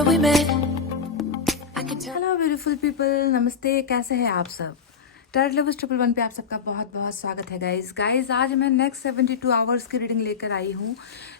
where we met. I can tell. Hello beautiful people, नमस्ते। कैसे हैं आप सब? टैरोट लवर्स 111 पे आप सबका बहुत बहुत स्वागत है गाइस। आज मैं नेक्स्ट 72 आवर्स की रीडिंग लेकर आई हूँ।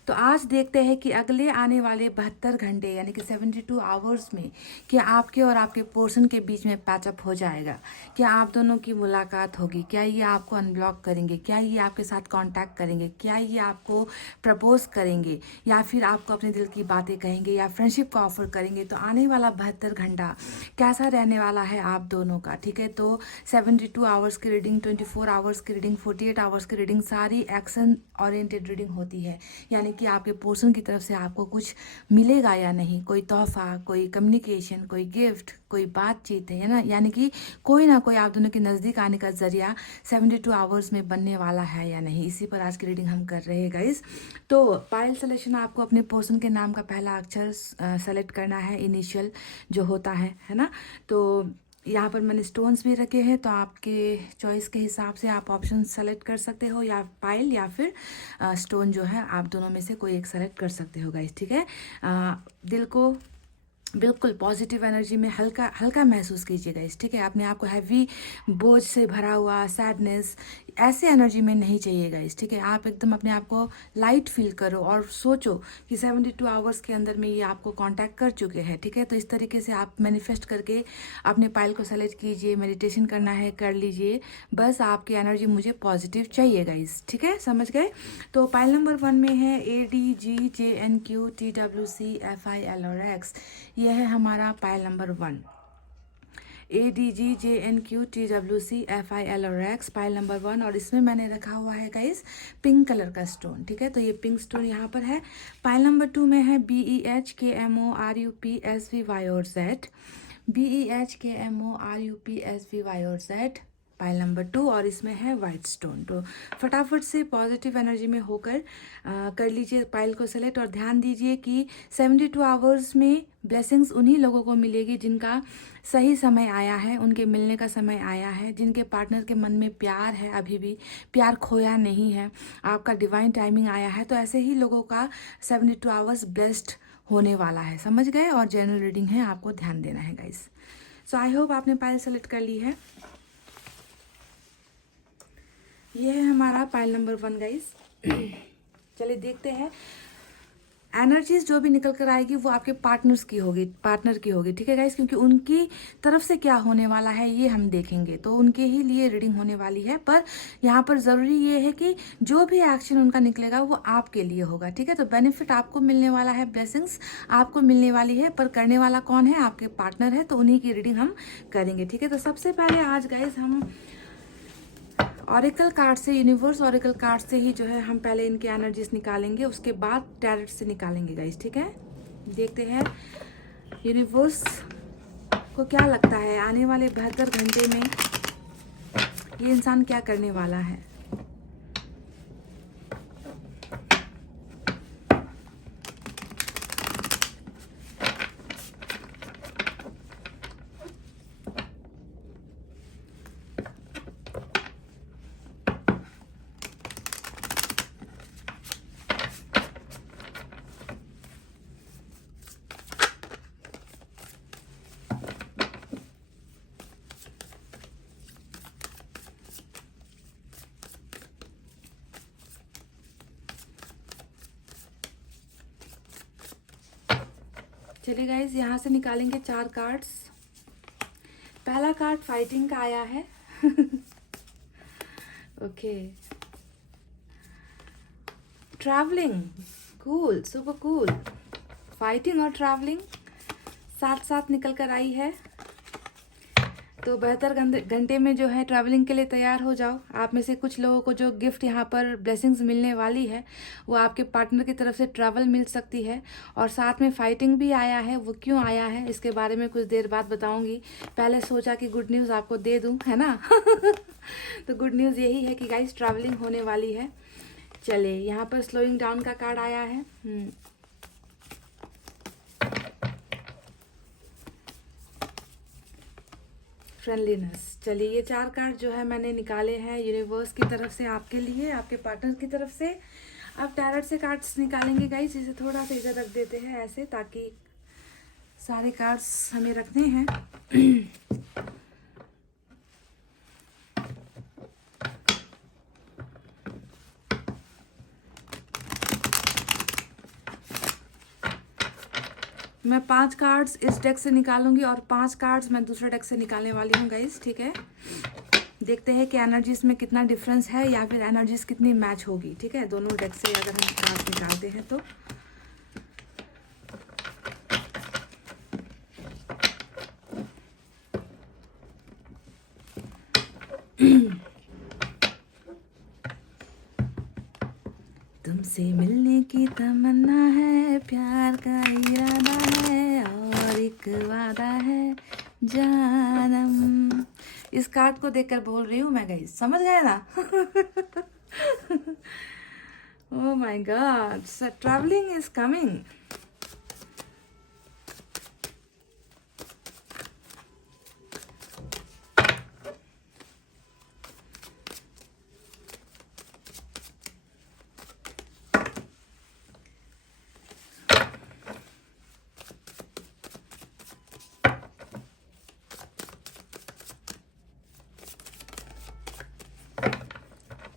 तो आज देखते हैं कि अगले आने वाले 72 घंटे यानी कि 72 आवर्स में क्या आपके और आपके पर्सन के बीच में पैचअप हो जाएगा? क्या आप दोनों की मुलाकात होगी? क्या ये आपको अनब्लॉक करेंगे? क्या ये आपके साथ कांटेक्ट करेंगे? क्या ये आपको प्रपोज करेंगे या फिर आपको अपने दिल की बातें कहेंगे या फ्रेंडशिप का ऑफर करेंगे? तो आने वाला 72 घंटा कैसा रहने वाला है आप दोनों का? ठीक है, तो 72 आवर्स की रीडिंग, 24 आवर्स की रीडिंग, 48 आवर्स की रीडिंग सारी एक्शन ओरिएंटेड रीडिंग होती है। यानी कि आपके पर्सन की तरफ से आपको कुछ मिलेगा या नहीं, कोई तोहफा, कोई कम्युनिकेशन, कोई गिफ्ट, कोई बातचीत है ना, यानी कि कोई ना कोई आप दोनों के नज़दीक आने का जरिया 72 आवर्स में बनने वाला है या नहीं, इसी पर आज की रीडिंग हम कर रहे हैं गाइस। तो पायल सिलेक्शन, आपको अपने पर्सन के नाम का पहला अक्षर सेलेक्ट करना है, इनिशियल जो होता है ना। तो यहाँ पर मैंने स्टोन्स भी रखे हैं, तो आपके चॉइस के हिसाब से आप ऑप्शन सेलेक्ट कर सकते हो, या पायल या फिर स्टोन जो है, आप दोनों में से कोई एक सेलेक्ट कर सकते हो गाइस। ठीक है, दिल को बिल्कुल पॉजिटिव एनर्जी में हल्का हल्का महसूस कीजिएगा इस, ठीक है। अपने आप को हैवी बोझ से भरा हुआ, सैडनेस, ऐसे एनर्जी में नहीं चाहिएगा इस, ठीक है। आप एकदम अपने आप को लाइट फील करो और सोचो कि 72 आवर्स के अंदर में ये आपको कांटेक्ट कर चुके हैं, ठीक है। तो इस तरीके से आप मैनिफेस्ट करके अपने पायल को सेलेक्ट कीजिए। मेडिटेशन करना है कर लीजिए, बस आपकी एनर्जी मुझे पॉजिटिव चाहिएगा इस, ठीक है, समझ गए। तो पायल नंबर 1 में है ADGJNQTWCFIL और X, यह है हमारा पायल नंबर 1। ADGJNQTWCFIL और X, पायल नंबर 1। और इसमें मैंने रखा हुआ है गाइस पिंक कलर का स्टोन, ठीक है। तो ये पिंक स्टोन यहाँ पर है। पायल नंबर 2 में है BEHKMORUPSVY और Z, BEHKMORUPSVY और Z, पायल नंबर 2। और इसमें है वाइट स्टोन। तो फटाफट से पॉजिटिव एनर्जी में होकर कर लीजिए पायल को सेलेक्ट, और ध्यान दीजिए कि 72 आवर्स में ब्लेसिंग्स उन्हीं लोगों को मिलेगी जिनका सही समय आया है, उनके मिलने का समय आया है, जिनके पार्टनर के मन में प्यार है, अभी भी प्यार खोया नहीं है, आपका डिवाइन टाइमिंग आया है। तो ऐसे ही लोगों का 72 आवर्स ब्लेस्ड होने वाला है, समझ गए। और जनरल रीडिंग है, आपको ध्यान देना है गाइस। सो आई होप आपने पायल सेलेक्ट कर ली है। ये है हमारा पायल नंबर 1 गाइस। चलिए देखते हैं एनर्जीज जो भी निकल कर आएगी वो आपके पार्टनर की होगी, ठीक है गाइस, क्योंकि उनकी तरफ से क्या होने वाला है ये हम देखेंगे। तो उनके ही लिए रीडिंग होने वाली है, पर यहाँ पर ज़रूरी ये है कि जो भी एक्शन उनका निकलेगा वो आपके लिए होगा, ठीक है। तो बेनिफिट आपको मिलने वाला है, ब्लेसिंग्स आपको मिलने वाली है, पर करने वाला कौन है? आपके पार्टनर है। तो उन्हीं की रीडिंग हम करेंगे, ठीक है। तो सबसे पहले आज गाइस हम ऑरिकल कार्ड से, यूनिवर्स ऑरिकल कार्ड से ही जो है हम पहले इनके एनर्जीज निकालेंगे, उसके बाद टैरोट से निकालेंगे गाइस, ठीक है। देखते हैं यूनिवर्स को क्या लगता है आने वाले 72 घंटे में ये इंसान क्या करने वाला है। चलिए गाइस, यहाँ से निकालेंगे 4 कार्ड्स। पहला कार्ड फाइटिंग का आया है। Okay, travelling, cool, super cool. Fighting और ट्रैवलिंग साथ साथ निकल कर आई है। तो 72 घंटे में जो है ट्रैवलिंग के लिए तैयार हो जाओ। आप में से कुछ लोगों को जो गिफ्ट यहाँ पर ब्लेसिंग्स मिलने वाली है वो आपके पार्टनर की तरफ से ट्रैवल मिल सकती है। और साथ में फाइटिंग भी आया है। वो क्यों आया है इसके बारे में कुछ देर बाद बताऊंगी। पहले सोचा कि गुड न्यूज़ आपको दे दूं, है ना। तो गुड न्यूज़ यही है कि गाइस ट्रैवलिंग होने वाली है। चले, यहाँ पर स्लोइंग डाउन का कार्ड आया है। फ्रेंडलीनेस। चलिए, ये 4 कार्ड जो है मैंने निकाले हैं यूनिवर्स की तरफ से आपके लिए, आपके पार्टनर की तरफ से। अब टैरोट से कार्ड्स निकालेंगे गाइस। इसे थोड़ा सा इधर रख देते हैं ऐसे, ताकि सारे कार्ड्स हमें रखने हैं। मैं 5 कार्ड्स इस डेक से निकालूंगी और 5 कार्ड्स मैं दूसरे डेक से निकालने वाली हूँ गाइस, ठीक है। देखते हैं कि एनर्जीज में कितना डिफरेंस है या फिर एनर्जीज कितनी मैच होगी, ठीक है, दोनों डेक से अगर हम कार्ड्स निकालते हैं तो। तुमसे मिलने की तमन्ना है, प्यार का इरादा है और एक वादा है जानम। इस कार्ड को देखकर बोल रही हूँ मैं गाइस, समझ गए ना? Oh my God, travelling is coming.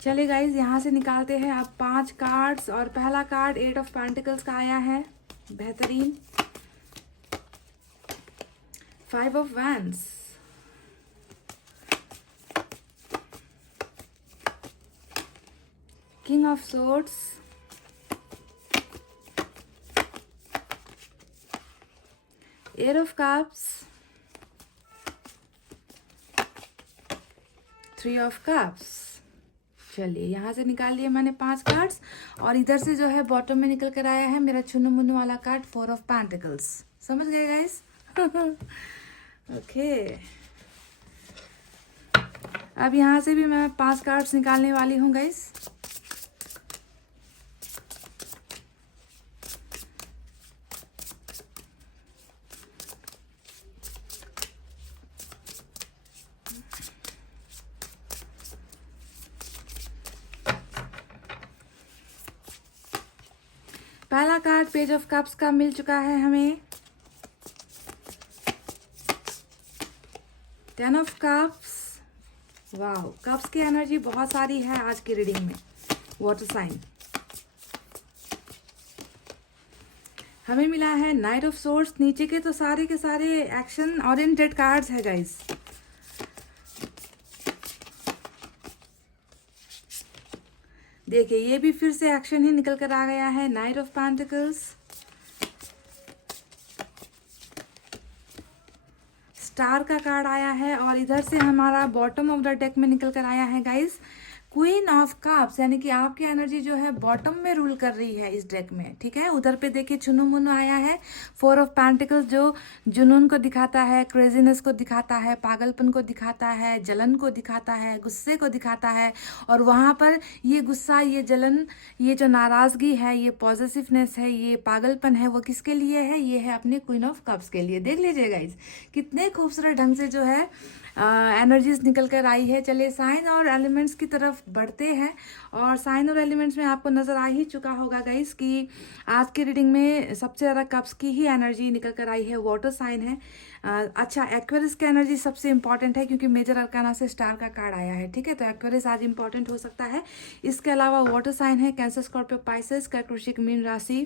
चलिए गाइज, यहाँ से निकालते हैं अब 5 कार्ड्स और पहला कार्ड 8 ऑफ पेंटिकल्स का आया है, बेहतरीन। 5 of wands, king of swords, eight of cups, 3 of cups. चलिए, यहाँ से निकाल लिए मैंने 5 कार्ड्स और इधर से जो है बॉटम में निकल कर आया है मेरा चुन्नू मुन्नू वाला कार्ड 4 ऑफ पेंटिकल्स। समझ गए गाइस? ओके, अब यहाँ से भी मैं 5 कार्ड्स निकालने वाली हूँ गाइस। पहला कार्ड पेज ऑफ कप्स का मिल चुका है हमें, 10 ऑफ कप्स। वाह, कप्स की एनर्जी बहुत सारी है आज की रीडिंग में। वाटर साइन हमें मिला है नाइट ऑफ सोर्ड्स। नीचे के तो सारे के सारे एक्शन ओरिएंटेड कार्ड्स है गाइस। देखिए, ये भी फिर से एक्शन ही निकल कर आ गया है, नाइट ऑफ पेंटिकल्स। स्टार का कार्ड आया है और इधर से हमारा बॉटम ऑफ द डेक में निकल कर आया है गाइस, क्वीन ऑफ कप्स, यानी कि आपकी एनर्जी जो है बॉटम में रूल कर रही है इस डेक में, ठीक है। उधर पे देखिए चुनु मुनु आया है, 4 ऑफ पेंटिकल्स, जो जुनून को दिखाता है, क्रेजीनेस को दिखाता है, पागलपन को दिखाता है, जलन को दिखाता है, गुस्से को दिखाता है। और वहाँ पर ये गुस्सा, ये जलन, ये जो नाराजगी है, ये पॉजिटिवनेस है, ये पागलपन है, वो किसके लिए है? ये है अपने क्वीन ऑफ कप्स के लिए। देख लीजिए गाइज, कितने खूबसूरत ढंग से जो है एनर्जीज निकल कर आई है। चलिए साइन और एलिमेंट्स की तरफ बढ़ते हैं। और साइन और एलिमेंट्स में आपको नजर आ ही चुका होगा गाइस कि आज की रीडिंग में सबसे ज़्यादा कप्स की ही एनर्जी निकल कर आई है, वाटर साइन है। अच्छा, एक्वेरियस की एनर्जी सबसे इंपॉर्टेंट है क्योंकि मेजर अरकाना से स्टार का कार्ड आया है, ठीक है। तो एक्वेरियस आज इंपॉर्टेंट हो सकता है। इसके अलावा वाटर साइन है कैंसर, स्कॉर्पियो, पाइसेस, कर्क, वृश्चिक, मीन राशि।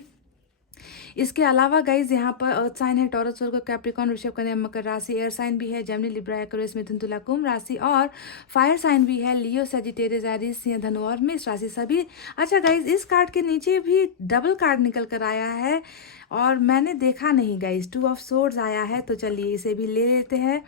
इसके अलावा गाइज यहाँ पर अर्थ साइन है, टॉरस, वर्गो, कैप्रिकॉर्न, वृषभ, कन्या, मकर राशि। एयर साइन भी है, जेमिनी, लिब्रा, एक्वेरियस, मिथुन, तुला, कुंभ राशि। और फायर साइन भी है, लियो, सजिटेरियस, एरीज, सिंह, धनु और मेष राशि सभी। अच्छा गाइज, इस कार्ड के नीचे भी डबल कार्ड निकल कर आया है और मैंने देखा नहीं गाइज, 2 ऑफ सोर्ड्स आया है। तो चलिए इसे भी ले लेते हैं,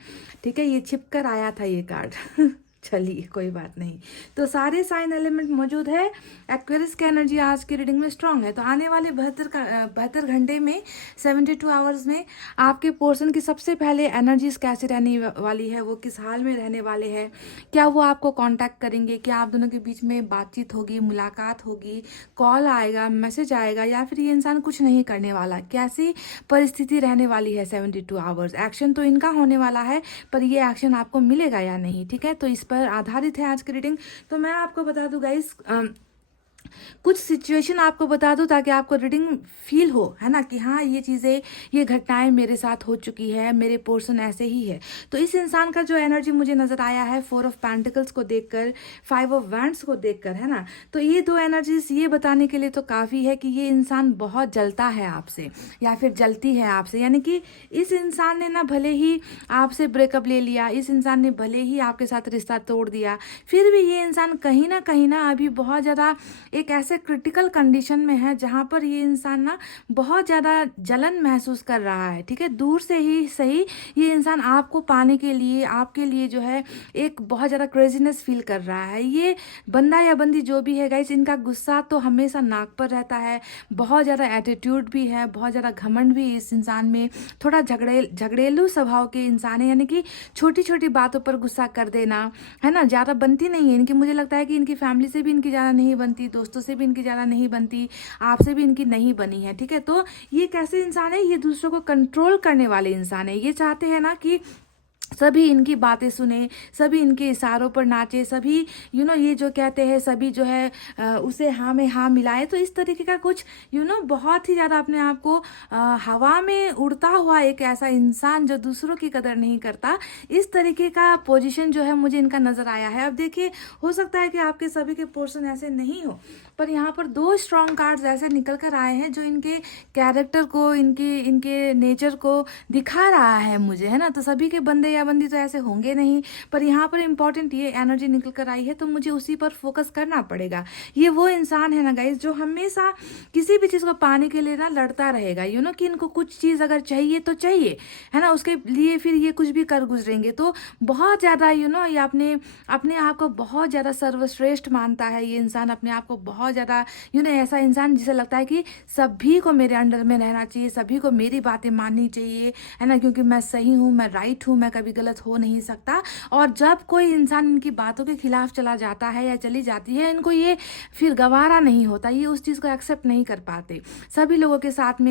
ठीक है। ये छिप कर आया था ये कार्ड। चलिए कोई बात नहीं। तो सारे साइन एलिमेंट मौजूद है। एक्वेरियस की एनर्जी आज की रीडिंग में स्ट्रांग है। तो आने वाले 72 घंटे में, 72 आवर्स में आपके पोर्शन की सबसे पहले एनर्जीज कैसे रहने वाली है, वो किस हाल में रहने वाले हैं, क्या वो आपको कांटेक्ट करेंगे, क्या आप दोनों के बीच में बातचीत होगी, मुलाकात होगी, कॉल आएगा, मैसेज आएगा, या फिर ये इंसान कुछ नहीं करने वाला, कैसी परिस्थिति रहने वाली है 72 आवर्स। एक्शन तो इनका होने वाला है पर ये एक्शन आपको मिलेगा या नहीं, ठीक है। तो इस पर आधारित है आज की रीडिंग। तो मैं आपको बता दूं गाइस, कुछ सिचुएशन आपको बता दूं ताकि आपको रीडिंग फील हो, है ना, कि हाँ ये चीज़ें, ये घटनाएं मेरे साथ हो चुकी है, मेरे पोर्शन ऐसे ही है। तो इस इंसान का जो एनर्जी मुझे नज़र आया है 4 ऑफ पेंटिकल्स को देखकर, 5 ऑफ वैंड्स को देखकर, है ना, तो ये दो एनर्जीज ये बताने के लिए तो काफ़ी है कि ये इंसान बहुत जलता है आपसे या फिर जलती है आपसे। यानी कि इस इंसान ने ना भले ही आपसे ब्रेकअप ले लिया, इस इंसान ने भले ही आपके साथ रिश्ता तोड़ दिया, फिर भी ये इंसान कहीं ना अभी बहुत ज़्यादा एक ऐसे क्रिटिकल कंडीशन में है जहाँ पर ये इंसान ना बहुत ज़्यादा जलन महसूस कर रहा है। ठीक है, दूर से ही सही ये इंसान आपको पाने के लिए, आपके लिए जो है एक बहुत ज़्यादा क्रेजीनेस फील कर रहा है। ये बंदा या बंदी जो भी है गाइस, इनका गुस्सा तो हमेशा नाक पर रहता है, बहुत ज़्यादा एटीट्यूड भी है, बहुत ज़्यादा घमंड भी इस इंसान में, थोड़ा झगड़ेलू स्वभाव के इंसान है। यानी कि छोटी छोटी बातों पर गुस्सा कर देना, है ना, ज़्यादा बनती नहीं है इनकी। मुझे लगता है कि इनकी फैमिली से भी इनकी ज़्यादा नहीं बनती, दोस्तों से भी इनकी ज़्यादा नहीं बनती, आपसे भी इनकी नहीं बनी है। ठीक है, तो ये कैसे इंसान है, ये दूसरों को कंट्रोल करने वाले इंसान है। ये चाहते हैं ना कि सभी इनकी बातें सुने, सभी इनके इशारों पर नाचे, सभी ये जो कहते हैं सभी जो है उसे हाँ में हाँ मिलाए। तो इस तरीके का कुछ बहुत ही ज़्यादा अपने आप को हवा में उड़ता हुआ एक ऐसा इंसान जो दूसरों की कदर नहीं करता, इस तरीके का पोजीशन जो है मुझे इनका नज़र आया है। अब देखिए, हो सकता है कि आपके सभी के पोर्शन ऐसे नहीं हो, पर यहाँ पर 2 स्ट्रॉन्ग कार्ड्स ऐसे निकल कर आए हैं जो इनके कैरेक्टर को, इनके नेचर को दिखा रहा है मुझे, है ना। तो सभी के बंदे या बंदी तो ऐसे होंगे नहीं, पर यहाँ पर इंपॉर्टेंट ये एनर्जी निकल कर आई है तो मुझे उसी पर फोकस करना पड़ेगा। ये वो इंसान है ना गाइस जो हमेशा किसी भी चीज़ को पाने के लिए ना लड़ता रहेगा। कि इनको कुछ चीज़ अगर चाहिए तो चाहिए, है ना, उसके लिए फिर ये कुछ भी कर गुजरेंगे। तो बहुत ज़्यादा ये अपने आप को बहुत ज़्यादा सर्वश्रेष्ठ मानता है ये इंसान, अपने आप को बहुत ज़्यादा ऐसा इंसान जिसे लगता है कि सभी को मेरे अंडर में रहना चाहिए, सभी को मेरी बातें माननी चाहिए, है ना, क्योंकि मैं सही हूँ, मैं राइट हूँ, मैं कभी गलत हो नहीं सकता। और जब कोई इंसान इनकी बातों के खिलाफ चला जाता है या चली जाती है, इनको ये फिर गवारा नहीं होता, ये उस चीज़ को एक्सेप्ट नहीं कर पाते। सभी लोगों के साथ में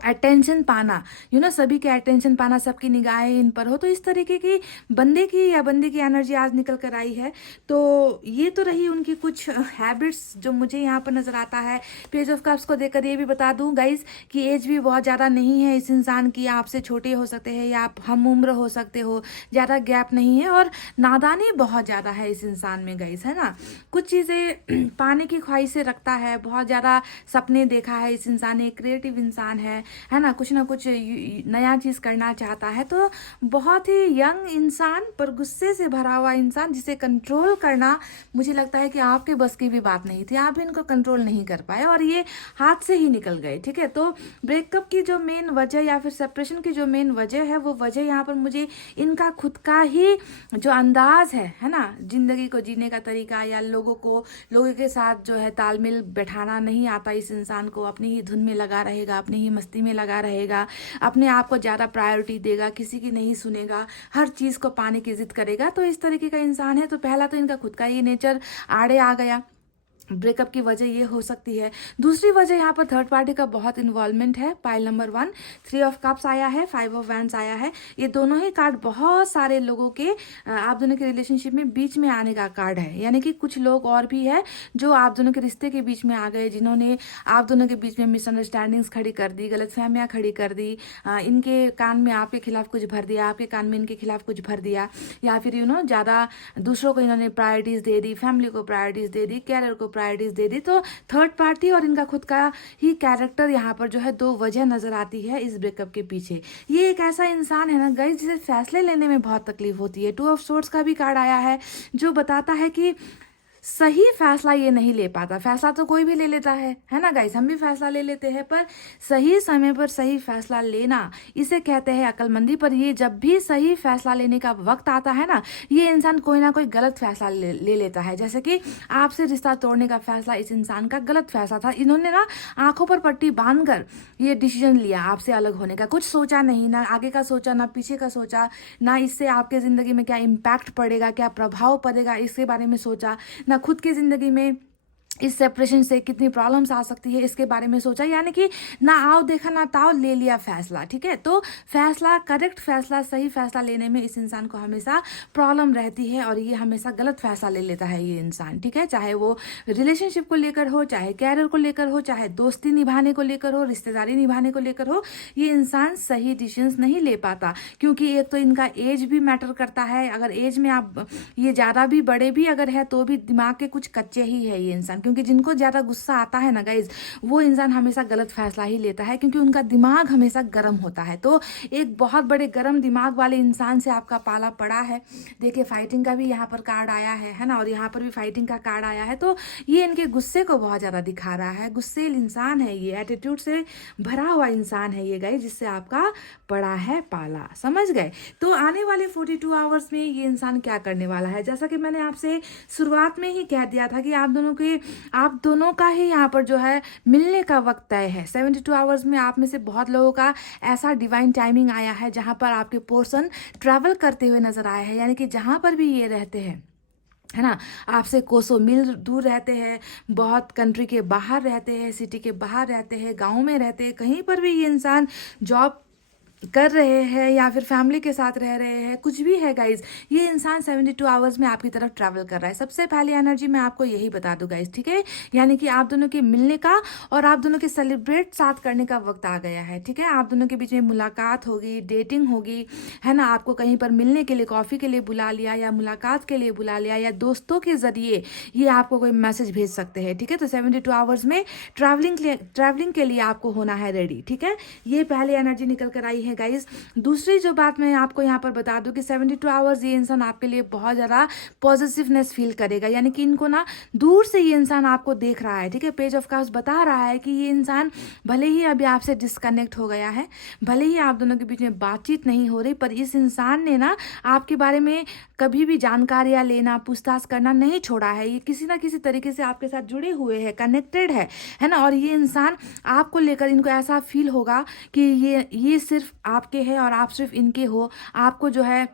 अटेंशन पाना, सभी के अटेंशन पाना, सबकी निगाहें इन पर हो। तो इस तरीके की बंदे की या बंदी की एनर्जी आज निकल कर आई है। तो ये तो रही उनकी कुछ हैबिट्स जो मुझे यहाँ पर नज़र आता है। पेज ऑफ कप्स को देखकर ये भी बता दूँ गाइस कि एज भी बहुत ज़्यादा नहीं है इस इंसान की, आपसे छोटे हो सकते हैं या आप हम उम्र हो सकते हो, ज़्यादा गैप नहीं है। और नादानी बहुत ज़्यादा है इस इंसान में गाइस, है ना, कुछ चीज़ें पाने की ख्वाहिशें रखता है, बहुत ज़्यादा सपने देखा है इस इंसान ने, क्रिएटिव इंसान है ना, कुछ ना कुछ नया चीज़ करना चाहता है। तो बहुत ही यंग इंसान पर गुस्से से भरा हुआ इंसान जिसे कंट्रोल करना मुझे लगता है कि आपके बस की भी बात नहीं थी, आप इनको कंट्रोल नहीं कर पाए और ये हाथ से ही निकल गए। ठीक है, तो ब्रेकअप की जो मेन वजह या फिर सेपरेशन की जो मेन वजह है, वो वजह यहाँ पर मुझे इनका खुद का ही जो अंदाज है ना, जिंदगी को जीने का तरीका या लोगों के साथ जो है तालमेल बैठाना नहीं आता इस इंसान को, अपनी ही धुन में लगा रहेगा, अपनी ही मस्ती में लगा रहेगा, अपने आप को ज़्यादा प्रायोरिटी देगा, किसी की नहीं सुनेगा, हर चीज़ को पाने की जिद करेगा। तो इस तरीके का इंसान है। तो पहला तो इनका खुद का ये नेचर आड़े आ गया, ब्रेकअप की वजह ये हो सकती है। दूसरी वजह यहाँ पर थर्ड पार्टी का बहुत इन्वॉल्वमेंट है। पाइल नंबर 1 3 ऑफ कप्स आया है, 5 ऑफ वैंड्स आया है। ये दोनों ही कार्ड बहुत सारे लोगों के आप दोनों के रिलेशनशिप में बीच में आने का कार्ड है। यानी कि कुछ लोग और भी है जो आप दोनों के रिश्ते के बीच में आ गए, जिन्होंने आप दोनों के बीच में मिसअंडरस्टैंडिंग्स खड़ी कर दी, गलतफहमियाँ खड़ी कर दी, इनके कान में आपके खिलाफ कुछ भर दिया, आपके कान में इनके खिलाफ कुछ भर दिया, या फिर ज़्यादा दूसरों को इन्होंने प्रायोरिटीज़ दे दी, फैमिली को प्रायोरिटीज़ दे दी, कैरियर को प्रायोरिटीज दे दी। तो थर्ड पार्टी और इनका खुद का ही कैरेक्टर यहाँ पर जो है 2 वजह नजर आती है इस ब्रेकअप के पीछे। ये एक ऐसा इंसान है ना गाइस जिसे फैसले लेने में बहुत तकलीफ होती है। 2 ऑफ सोर्ड्स का भी कार्ड आया है जो बताता है कि सही फैसला ये नहीं ले पाता। फैसला तो कोई भी ले लेता है ना गाइस, हम भी फैसला ले लेते हैं, पर सही समय पर सही फैसला लेना इसे कहते हैं अक्लमंदी। पर ये जब भी सही फैसला लेने का वक्त आता है ना, ये इंसान कोई ना कोई गलत फैसला ले लेता है। जैसे कि आपसे रिश्ता तोड़ने का फैसला इस इंसान का गलत फैसला था। इन्होंने ना आंखों पर पट्टी बांधकर ये डिसीजन लिया आपसे अलग होने का, कुछ सोचा नहीं, ना आगे का सोचा, ना पीछे का सोचा, ना इससे आपके जिंदगी में क्या इम्पैक्ट पड़ेगा, क्या प्रभाव पड़ेगा, इसके बारे में सोचा, ना खुद की जिंदगी में इस सेपरेशन से कितनी प्रॉब्लम्स आ सकती है इसके बारे में सोचा, यानी कि ना आओ देखा ना ताओ, ले लिया फैसला। ठीक है, तो फैसला, करेक्ट फैसला, सही फैसला लेने में इस इंसान को हमेशा प्रॉब्लम रहती है और ये हमेशा गलत फैसला ले लेता है ये इंसान। ठीक है, चाहे वो रिलेशनशिप को लेकर हो, चाहे कैरियर को लेकर हो, चाहे दोस्ती निभाने को लेकर हो, रिश्तेदारी निभाने को लेकर हो, ये इंसान सही डिसीजंस नहीं ले पाता। क्योंकि एक तो इनका एज भी मैटर करता है, अगर एज में आप ये ज़्यादा भी बड़े भी अगर है तो भी दिमाग के कुछ कच्चे ही है ये इंसान। क्योंकि जिनको ज़्यादा गुस्सा आता है ना गाइज, वो इंसान हमेशा गलत फैसला ही लेता है, क्योंकि उनका दिमाग हमेशा गर्म होता है। तो एक बहुत बड़े गर्म दिमाग वाले इंसान से आपका पाला पड़ा है। देखिए फाइटिंग का भी यहाँ पर कार्ड आया है ना, और यहाँ पर भी फाइटिंग का कार्ड आया है। तो ये इनके गुस्से को बहुत ज़्यादा दिखा रहा है। गुस्सेल इंसान है ये, एटीट्यूड से भरा हुआ इंसान है ये गाइज, जिससे आपका पड़ा है पाला। समझ गए? तो आने वाले 42 आवर्स में ये इंसान क्या करने वाला है, जैसा कि मैंने आपसे शुरुआत में ही कह दिया था कि आप दोनों का ही यहाँ पर जो है मिलने का वक्त तय है। 72 आवर्स में आप में से बहुत लोगों का ऐसा डिवाइन टाइमिंग आया है जहाँ पर आपके पर्सन ट्रैवल करते हुए नजर आए हैं, यानी कि जहाँ पर भी ये रहते हैं, है ना, आपसे कोसों मील दूर रहते हैं, बहुत कंट्री के बाहर रहते हैं, सिटी के बाहर रहते हैं, गांव में रहते हैं, कहीं पर भी ये इंसान जॉब कर रहे हैं या फिर फैमिली के साथ रह रहे हैं, कुछ भी है गाइज, ये इंसान 72 आवर्स में आपकी तरफ ट्रैवल कर रहा है। सबसे पहली एनर्जी मैं आपको यही बता दूं गाइज, ठीक है, यानी कि आप दोनों के मिलने का और आप दोनों के सेलिब्रेट साथ करने का वक्त आ गया है। ठीक है, आप दोनों के बीच में मुलाकात होगी, डेटिंग होगी, है ना, आपको कहीं पर मिलने के लिए, कॉफ़ी के लिए बुला लिया या मुलाकात के लिए बुला लिया, या दोस्तों के जरिए ये आपको कोई मैसेज भेज सकते हैं। ठीक है, तो 72 आवर्स में ट्रैवलिंग के लिए आपको होना है रेडी। ठीक है, ये पहली एनर्जी निकल कर आई है गाइस। दूसरी जो बात मैं आपको यहाँ पर बता दूं कि 72 आवर्स ये इंसान आपके लिए बहुत ज़्यादा पॉजिटिवनेस फील करेगा, यानी कि इनको ना दूर से ये इंसान आपको देख रहा है। ठीक है, पेज ऑफ कप्स बता रहा है कि ये इंसान भले ही अभी आपसे डिस्कनेक्ट हो गया है, भले ही आप दोनों के बीच में बातचीत नहीं हो रही, पर इस इंसान ने ना आपके बारे में कभी भी जानकारियाँ लेना, पूछताछ करना नहीं छोड़ा है। ये किसी ना किसी तरीके से आपके साथ जुड़े हुए हैं, कनेक्टेड है ना, और ये इंसान आपको लेकर, इनको ऐसा फील होगा कि ये सिर्फ आपके हैं और आप सिर्फ इनके हो, आपको जो है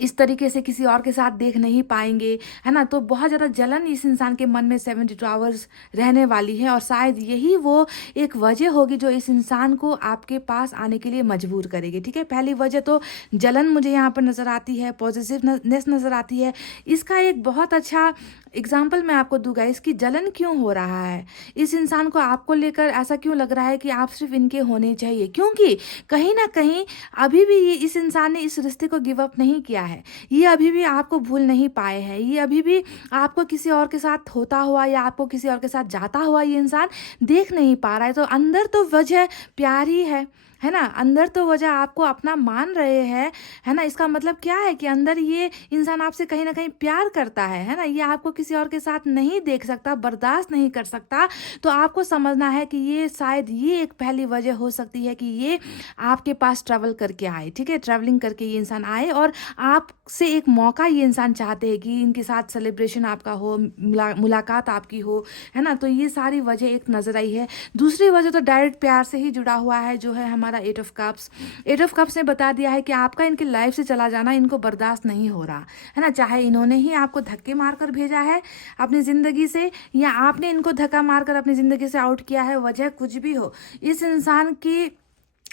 इस तरीके से किसी और के साथ देख नहीं पाएंगे, है ना। तो बहुत ज़्यादा जलन इस इंसान के मन में 72 आवर्स रहने वाली है, और शायद यही वो एक वजह होगी जो इस इंसान को आपके पास आने के लिए मजबूर करेगी। ठीक है, पहली वजह तो जलन मुझे यहाँ पर नज़र आती है, पॉजिटिवनेस नज़र आती है। इसका एक बहुत अच्छा एग्जाम्पल मैं आपको दूंगा, इसकी जलन क्यों हो रहा है, इस इंसान को आपको लेकर ऐसा क्यों लग रहा है कि आप सिर्फ इनके होने चाहिए, क्योंकि कहीं ना कहीं अभी भी ये इस इंसान ने इस रिश्ते को गिव अप नहीं किया है, ये अभी भी आपको भूल नहीं पाए हैं, ये अभी भी आपको किसी और के साथ होता हुआ या आपको किसी और के साथ जाता हुआ ये इंसान देख नहीं पा रहा है। तो अंदर तो वजह प्यार ही है ना, अंदर तो वजह आपको अपना मान रहे हैं, है ना। इसका मतलब क्या है कि अंदर ये इंसान आपसे कहीं ना कहीं प्यार करता है ना, ये आपको किसी और के साथ नहीं देख सकता, बर्दाश्त नहीं कर सकता। तो आपको समझना है कि ये शायद ये एक पहली वजह हो सकती है कि ये आपके पास ट्रैवल करके आए। ठीक है, ट्रैवलिंग करके ये इंसान आए और आपसे एक मौका ये इंसान चाहते हैं कि इनके साथ सेलिब्रेशन आपका हो, मुलाकात आपकी हो, है ना। तो ये सारी वजह एक नज़र आई है। दूसरी वजह तो डायरेक्ट प्यार से ही जुड़ा हुआ है, जो है हमारा 8 ऑफ कप्स। 8 ऑफ कप्स ने बता दिया है कि आपका इनकी लाइफ से चला जाना इनको बर्दाश्त नहीं हो रहा, है ना। चाहे इन्होंने ही आपको धक्के मारकर भेजा है अपनी ज़िंदगी से, या आपने इनको धक्का मारकर अपनी ज़िंदगी से आउट किया है, वजह कुछ भी हो, इस इंसान की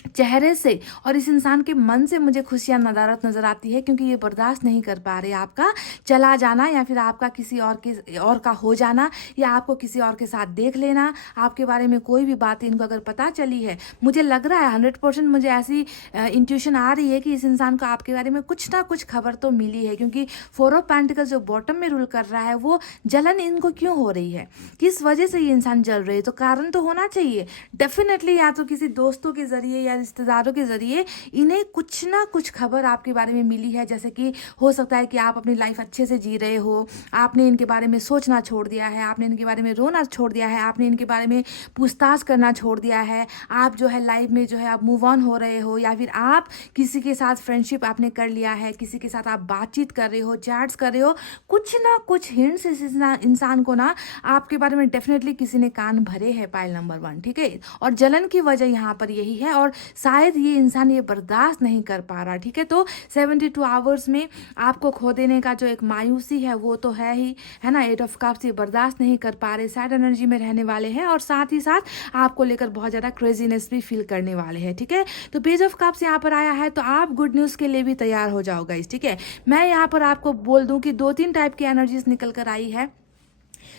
चेहरे से और इस इंसान के मन से मुझे खुशियाँ नदारत नज़र आती है, क्योंकि ये बर्दाश्त नहीं कर पा रहे आपका चला जाना, या फिर आपका किसी और का हो जाना, या आपको किसी और के साथ देख लेना। आपके बारे में कोई भी बात इनको अगर पता चली है, मुझे लग रहा है 100% मुझे ऐसी इंट्यूशन आ रही है कि इस इंसान को आपके बारे में कुछ ना कुछ खबर तो मिली है, क्योंकि 4 ऑफ पेंटिकल्स जो बॉटम में रूल कर रहा है, वो जलन इनको क्यों हो रही है, किस वजह से ये इंसान जल रहे हैं। तो कारण तो होना चाहिए डेफिनेटली, या तो किसी दोस्तों के जरिए या रिश्तेदारों के जरिए इन्हें कुछ ना कुछ खबर आपके बारे में मिली है। जैसे कि हो सकता है कि आप अपनी लाइफ अच्छे से जी रहे हो, आपने इनके बारे में सोचना छोड़ दिया है, आपने इनके बारे में रोना छोड़ दिया है, आपने इनके बारे में पूछताछ करना छोड़ दिया है, आप जो है लाइफ में जो है आप मूव ऑन हो रहे हो, या फिर आप किसी के साथ फ्रेंडशिप आपने कर लिया है, किसी के साथ आप बातचीत कर रहे हो, चैट्स कर रहे हो, कुछ ना कुछ हिंट्स इस इंसान को ना आपके बारे में डेफिनेटली किसी ने कान भरे हैं, पाइल नंबर 1। ठीक है, और जलन की वजह यहाँ पर यही है। और और शायद ये इंसान ये बर्दाश्त नहीं कर पा रहा, ठीक है। तो 72 आवर्स में आपको खो देने का जो एक मायूसी है वो तो है ही, है ना। 8 ऑफ कप्स ये बर्दाश्त नहीं कर पा रहे, सैड एनर्जी में रहने वाले हैं और साथ ही साथ आपको लेकर बहुत ज़्यादा क्रेजीनेस भी फील करने वाले हैं, ठीक है। तो पेज ऑफ कप्स यहाँ पर आया है तो आप गुड न्यूज़ के लिए भी तैयार हो जाओ गाइस, ठीक है। मैं यहाँ पर आपको बोल दूँ कि 2-3 टाइप की एनर्जीज निकल कर आई है।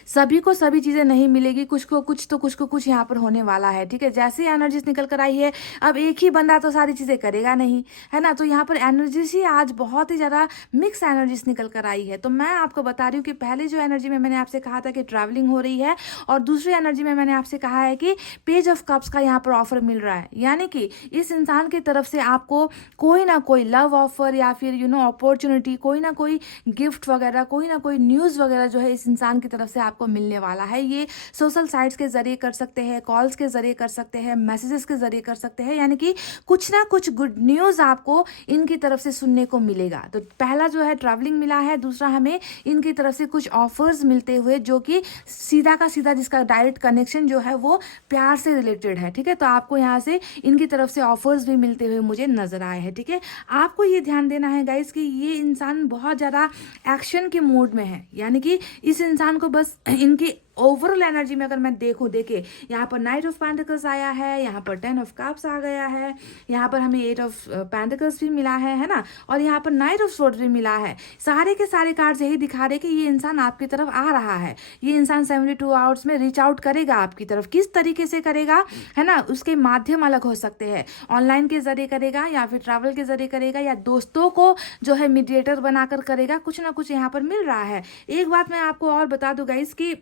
सभी को सभी चीज़ें नहीं मिलेगी, कुछ को कुछ तो कुछ को कुछ यहाँ पर होने वाला है, ठीक है। जैसे एनर्जीज निकल कर आई है, अब एक ही बंदा तो सारी चीज़ें करेगा नहीं, है ना। तो यहाँ पर एनर्जीज ही आज बहुत ही ज़्यादा मिक्स एनर्जीज निकल कर आई है। तो मैं आपको बता रही हूँ कि पहले जो एनर्जी में मैंने आपसे कहा था कि ट्रैवलिंग हो रही है, और दूसरी एनर्जी में मैंने आपसे कहा है कि पेज ऑफ कप्स का यहाँ पर ऑफर मिल रहा है, यानी कि इस इंसान की तरफ से आपको कोई ना कोई लव ऑफर या फिर अपॉर्चुनिटी, कोई ना कोई गिफ्ट वगैरह, कोई ना कोई न्यूज़ वगैरह जो है इस इंसान की तरफ से आपको मिलने वाला है। ये सोशल साइट्स के जरिए कर सकते हैं, कॉल्स के जरिए कर सकते हैं, मैसेजेस के जरिए कर सकते हैं, यानी कि कुछ ना कुछ गुड न्यूज़ आपको इनकी तरफ से सुनने को मिलेगा। तो पहला जो है ट्रैवलिंग मिला है, दूसरा हमें इनकी तरफ से कुछ ऑफर्स मिलते हुए जो कि सीधा का सीधा जिसका डायरेक्ट कनेक्शन जो है वो प्यार से रिलेटेड है, ठीक है। तो आपको यहाँ से इनकी तरफ से ऑफर्स भी मिलते हुए मुझे नजर आए हैं, ठीक है। आपको ये ध्यान देना है गाइस कि ये इंसान बहुत ज़्यादा एक्शन के मूड में है, यानी कि इस इंसान को बस इनकी ओवरऑल एनर्जी में अगर मैं देखिए यहाँ पर नाइट ऑफ पेंटिकल्स आया है, यहाँ पर 10 ऑफ कप्स आ गया है, यहाँ पर हमें 8 ऑफ पेंटिकल्स भी मिला है ना, और यहाँ पर नाइट ऑफ स्वॉर्ड्स भी मिला है। सारे के सारे कार्ड्स यही दिखा रहे कि ये इंसान आपकी तरफ आ रहा है। ये इंसान 72 आवर्स में रीच आउट करेगा आपकी तरफ। किस तरीके से करेगा, है ना, उसके माध्यम अलग हो सकते हैं। ऑनलाइन के जरिए करेगा या फिर ट्रैवल के जरिए करेगा या दोस्तों को जो है मीडिएटर बनाकर करेगा, कुछ ना कुछ यहाँ पर मिल रहा है। एक बात मैं आपको और बता दूं गाइस कि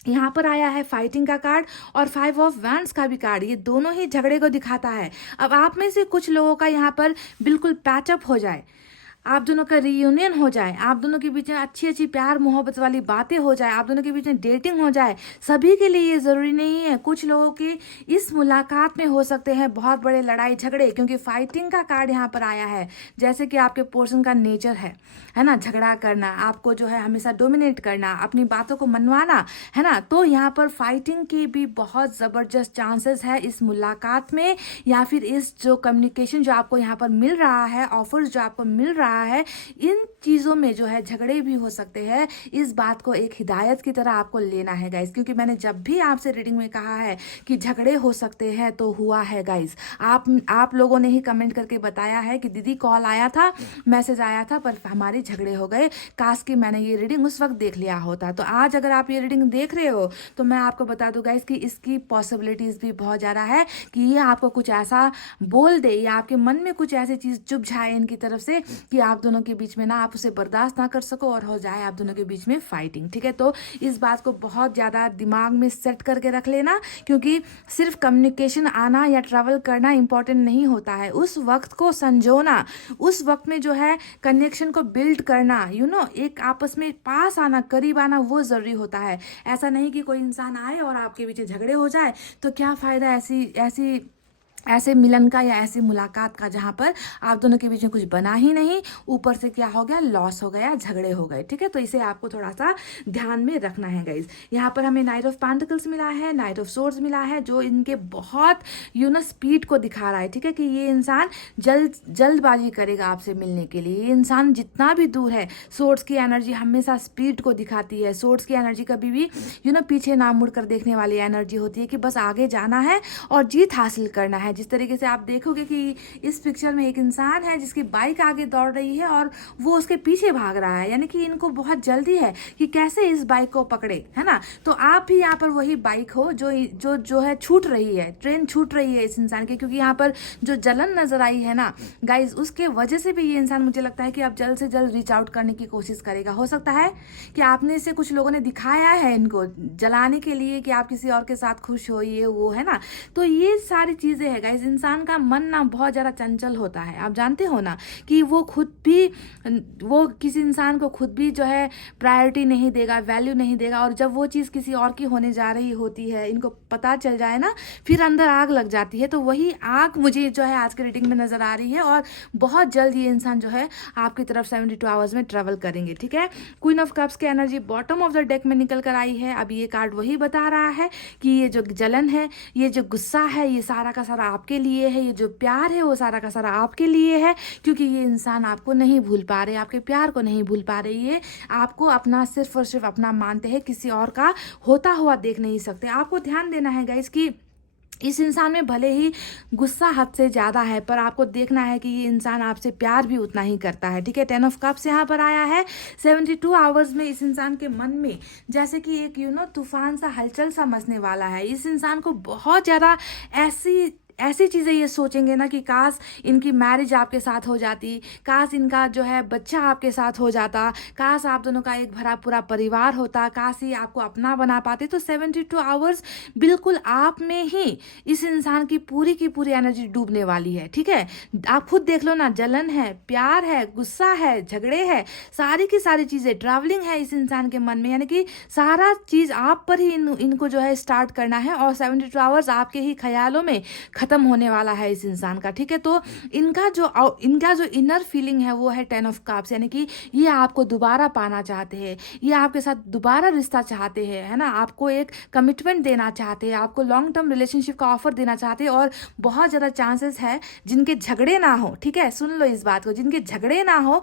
यहाँ पर आया है फाइटिंग का कार्ड और 5 ऑफ वैंड्स का भी कार्ड, ये दोनों ही झगड़े को दिखाता है। अब आप में से कुछ लोगों का यहाँ पर बिल्कुल पैचअप हो जाए, आप दोनों का रियूनियन हो जाए, आप दोनों के बीच में अच्छी अच्छी प्यार मोहब्बत वाली बातें हो जाए, आप दोनों के बीच में डेटिंग हो जाए। सभी के लिए ये ज़रूरी नहीं है, कुछ लोगों की इस मुलाकात में हो सकते हैं बहुत बड़े लड़ाई झगड़े, क्योंकि फाइटिंग का कार्ड यहाँ पर आया है। जैसे कि आपके पर्सन का नेचर है ना, झगड़ा करना, आपको जो है हमेशा डोमिनेट करना, अपनी बातों को मनवाना, है ना। तो यहाँ पर फाइटिंग की भी बहुत ज़बरदस्त चांसेस है इस मुलाकात में, या फिर इस जो कम्युनिकेशन जो आपको यहाँ पर मिल रहा है, ऑफर्स जो आपको मिल रहा है, इन चीज़ों में जो है झगड़े भी हो सकते हैं। इस बात को एक हिदायत की तरह आपको लेना है गाइस, क्योंकि मैंने जब भी आपसे रीडिंग में कहा है कि झगड़े हो सकते हैं तो हुआ है गाइस। आप लोगों ने ही कमेंट करके बताया है कि दीदी कॉल आया था, मैसेज आया था, पर हमारे झगड़े हो गए, काश कि मैंने ये रीडिंग उस वक्त देख लिया होता। तो आज अगर आप ये रीडिंग देख रहे हो तो मैं आपको बता दूं गाइस कि इसकी पॉसिबिलिटीज भी बहुत ज़्यादा है कि ये आपको कुछ ऐसा बोल दे या आपके मन में कुछ ऐसी चीज़ चुभ जाए इनकी तरफ से कि आप दोनों के बीच में ना आप उसे बर्दाश्त ना कर सको और हो जाए आप दोनों के बीच में फाइटिंग, ठीक है। तो इस बात को बहुत ज़्यादा दिमाग में सेट करके रख लेना, क्योंकि सिर्फ कम्युनिकेशन आना या ट्रैवल करना इंपॉर्टेंट नहीं होता है, उस वक्त को संजोना, उस वक्त में जो है कनेक्शन को बिल्ड करना, एक आपस में पास आना, करीब आना, वो ज़रूरी होता है। ऐसा नहीं कि कोई इंसान आए और आपके बीच झगड़े हो जाए, तो क्या फ़ायदा ऐसे मिलन का या ऐसी मुलाकात का जहाँ पर आप दोनों के बीच में कुछ बना ही नहीं, ऊपर से क्या हो गया, लॉस हो गया, झगड़े हो गए, ठीक है। तो इसे आपको थोड़ा सा ध्यान में रखना है गाइज। यहाँ पर हमें नाइट ऑफ पेंटिकल्स मिला है, नाइट ऑफ स्वॉर्ड्स मिला है, जो इनके बहुत स्पीड को दिखा रहा है, ठीक है, कि ये इंसान जल्दबाजी करेगा आपसे मिलने के लिए। ये इंसान जितना भी दूर है, स्वॉर्ड्स की एनर्जी हमेशा स्पीड को दिखाती है। स्वॉर्ड्स की एनर्जी कभी भी पीछे ना मुड़ कर देखने वाली एनर्जी होती है कि बस आगे जाना है और जीत हासिल करना है। जिस तरीके से आप देखोगे कि इस पिक्चर में एक इंसान है जिसकी बाइक आगे दौड़ रही है और वो उसके पीछे भाग रहा है, यानी कि इनको बहुत जल्दी है कि कैसे इस बाइक को पकड़े, है ना। तो आप भी यहाँ पर वही बाइक हो जो है छूट रही है, ट्रेन छूट रही है इस इंसान की, क्योंकि यहाँ पर जो जलन नजर आई है ना गाइज, उसके वजह से भी ये इंसान मुझे लगता है कि अब जल्द से जल्द रीच आउट करने की कोशिश करेगा। हो सकता है कि आपने से कुछ लोगों ने दिखाया है इनको जलाने के लिए कि आप किसी और के साथ खुश हो, ये वो, है ना। तो ये सारी चीजें है गाइज। इंसान का मन ना बहुत ज़्यादा चंचल होता है, आप जानते हो ना कि वो किसी इंसान को खुद भी जो है प्रायोरिटी नहीं देगा, वैल्यू नहीं देगा, और जब वो चीज़ किसी और की होने जा रही होती है, इनको पता चल जाए ना, फिर अंदर आग लग जाती है। तो वही आग मुझे जो है आज के रीडिंग में नज़र आ रही है, और बहुत जल्द ये इंसान जो है आपकी तरफ 72 आवर्स में ट्रेवल करेंगे, ठीक है। क्वीन ऑफ कप्स की energy bottom of the deck में निकल कर आई है। अब ये कार्ड वही बता रहा है कि ये जो जलन है, ये जो गुस्सा है, ये सारा का सारा आपके लिए है, ये जो प्यार है वो सारा का सारा आपके लिए है, क्योंकि ये इंसान आपको नहीं भूल पा रहे, आपके प्यार को नहीं भूल पा रहे, ये आपको अपना सिर्फ और सिर्फ अपना मानते हैं, किसी और का होता हुआ देख नहीं सकते। आपको ध्यान देना है गाइस कि इस इंसान में भले ही गुस्सा हद से ज़्यादा है, पर आपको देखना है कि ये इंसान आपसे प्यार भी उतना ही करता है, ठीक है। 10 ऑफ कप्स यहाँ पर आया है। 72 आवर्स में इस इंसान के मन में जैसे कि एक तूफान सा हलचल सा मचने वाला है। इस इंसान को बहुत ज़्यादा ऐसी चीज़ें ये सोचेंगे ना कि काश इनकी मैरिज आपके साथ हो जाती, काश इनका जो है बच्चा आपके साथ हो जाता, काश आप दोनों का एक भरा पूरा परिवार होता, काश ये आपको अपना बना पाते। तो 72 आवर्स बिल्कुल आप में ही इस इंसान की पूरी एनर्जी डूबने वाली है, ठीक है। आप खुद देख लो ना, जलन है, प्यार है, गुस्सा है, झगड़े है, सारी की सारी चीज़ें, ट्रैवलिंग है इस इंसान के मन में, यानी कि सारा चीज़ आप पर ही इनको जो है स्टार्ट करना है। और 72 आवर्स आपके ही ख्यालों में खत्म होने वाला है इस इंसान का, ठीक है। तो इनका जो इनर फीलिंग है वो है 10 ऑफ कप्स, यानी कि ये आपको दोबारा पाना चाहते हैं, ये आपके साथ दोबारा रिश्ता चाहते हैं, है ना, आपको एक कमिटमेंट देना चाहते हैं, आपको लॉन्ग टर्म रिलेशनशिप का ऑफर देना चाहते हैं। और बहुत ज़्यादा चांसेस है जिनके झगड़े ना हो, ठीक है, सुन लो इस बात को, जिनके झगड़े ना हो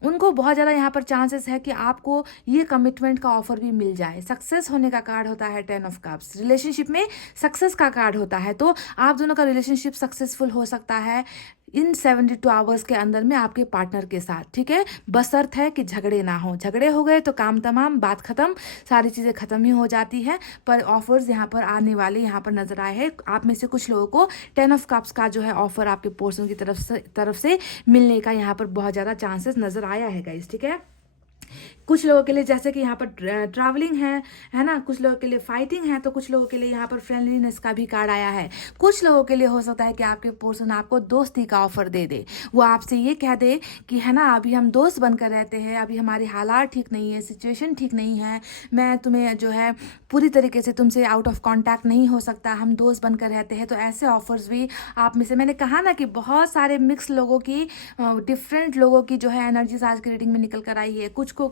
उनको बहुत ज़्यादा यहाँ पर चांसेस है कि आपको ये कमिटमेंट का ऑफर भी मिल जाए। सक्सेस होने का कार्ड होता है 10 ऑफ कप्स, रिलेशनशिप में सक्सेस का कार्ड होता है। तो आप दोनों का रिलेशनशिप सक्सेसफुल हो सकता है इन 72 आवर्स के अंदर में आपके पार्टनर के साथ, ठीक है। बशर्त है कि झगड़े ना हो, झगड़े हो गए तो काम तमाम, बात खत्म, सारी चीज़ें खत्म ही हो जाती है। पर ऑफर्स यहाँ पर आने वाले यहाँ पर नजर आए हैं। आप में से कुछ लोगों को 10 ऑफ कप्स का जो है ऑफर आपके पर्सन की तरफ से मिलने का यहाँ पर बहुत ज़्यादा चांसेस नजर आया है गाइस, ठीक है। कुछ लोगों के लिए जैसे कि यहाँ पर ट्रैवलिंग है ना, कुछ लोगों के लिए फाइटिंग है, तो कुछ लोगों के लिए यहाँ पर फ्रेंडलीनेस का भी कार्ड आया है। कुछ लोगों के लिए हो सकता है कि आपके पर्सन आपको दोस्ती का ऑफर दे दे, वो आपसे ये कह दे कि है ना अभी हम दोस्त बनकर रहते हैं, अभी हमारे हालात ठीक नहीं है, सिचुएशन ठीक नहीं है, मैं तुम्हें जो है पूरी तरीके से तुमसे आउट ऑफ कॉन्टैक्ट नहीं हो सकता, हम दोस्त बनकर रहते हैं। तो ऐसे ऑफर्स भी आप में से, मैंने कहा ना कि बहुत सारे मिक्स लोगों की, डिफरेंट लोगों की जो है एनर्जीज आज की रीडिंग में निकल कर आई है। कुछ को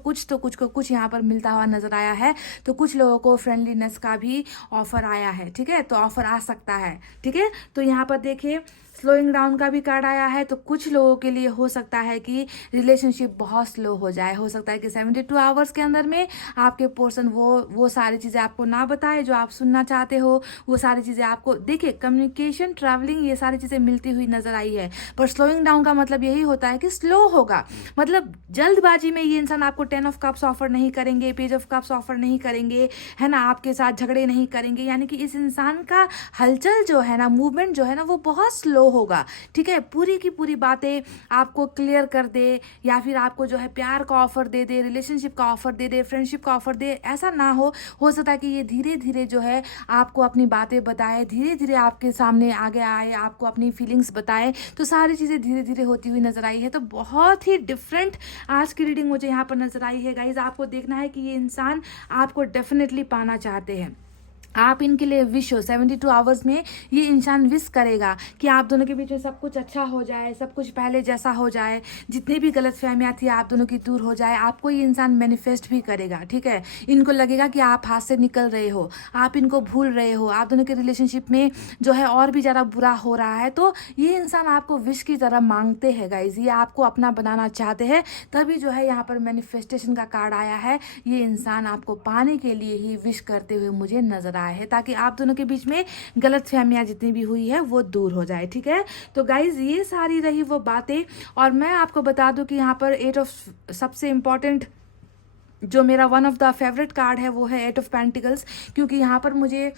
कुछ यहाँ पर मिलता हुआ नजर आया है, तो कुछ लोगों को फ्रेंडलीनेस का भी ऑफर आया है, ठीक है। तो ऑफर आ सकता है, ठीक है। तो यहाँ पर देखिए स्लोइंग डाउन का भी कार्ड आया है, तो कुछ लोगों के लिए हो सकता है कि रिलेशनशिप बहुत स्लो हो जाए। हो सकता है कि 72 आवर्स के अंदर में आपके पर्सन वो सारी चीज़ें आपको ना बताए जो आप सुनना चाहते हो, वो सारी चीज़ें आपको, देखिए कम्युनिकेशन, ट्रैवलिंग, ये सारी चीज़ें मिलती हुई नजर आई है। पर स्लोइंग डाउन का मतलब यही होता है कि स्लो होगा, मतलब जल्दबाजी में ये इंसान आपको 10 ऑफ कप्स ऑफर नहीं करेंगे, पेज ऑफ कप्स ऑफर नहीं करेंगे, है ना, आपके साथ झगड़े नहीं करेंगे। यानी कि इस इंसान का हलचल जो है ना, मूवमेंट जो है ना, वो बहुत स्लो होगा, ठीक है। पूरी की पूरी बातें आपको क्लियर कर दे, या फिर आपको जो है प्यार का ऑफर दे दे, रिलेशनशिप का ऑफर दे दे, फ्रेंडशिप का ऑफर दे, ऐसा ना हो सकता है कि ये धीरे धीरे जो है आपको अपनी बातें बताए, धीरे धीरे आपके सामने आगे आए, आपको अपनी फीलिंग्स बताए। तो सारी चीज़ें धीरे धीरे होती हुई नजर आई है। तो बहुत ही डिफरेंट आज की रीडिंग मुझे यहाँ पर नजर आई है गाइज। आपको देखना है कि ये इंसान आपको डेफिनेटली पाना चाहते हैं, आप इनके लिए विश हो। 72 आवर्स में ये इंसान विश करेगा कि आप दोनों के बीच में सब कुछ अच्छा हो जाए, सब कुछ पहले जैसा हो जाए, जितनी भी गलतफहमियां थी आप दोनों की दूर हो जाए। आपको ये इंसान मैनिफेस्ट भी करेगा, ठीक है। इनको लगेगा कि आप हाथ से निकल रहे हो, आप इनको भूल रहे हो, आप दोनों के रिलेशनशिप में जो है और भी ज़्यादा बुरा हो रहा है। तो ये इंसान आपको विश की तरह मांगते हैं गाइज, ये आपको अपना बनाना चाहते हैं, तभी जो है यहाँ पर मैनिफेस्टेशन का कार्ड आया है। ये इंसान आपको पाने के लिए ही विश करते हुए मुझे नजर है, ताकि आप दोनों के बीच में गलतफहमियां जितनी भी हुई है वो दूर हो जाए, ठीक है। तो गाइज ये सारी रही वो बातें। और मैं आपको बता दूं कि यहाँ पर 8 ऑफ, सबसे इंपॉर्टेंट जो मेरा one of the favourite card है वो है 8 ऑफ पेंटिकल्स, क्योंकि यहाँ पर मुझे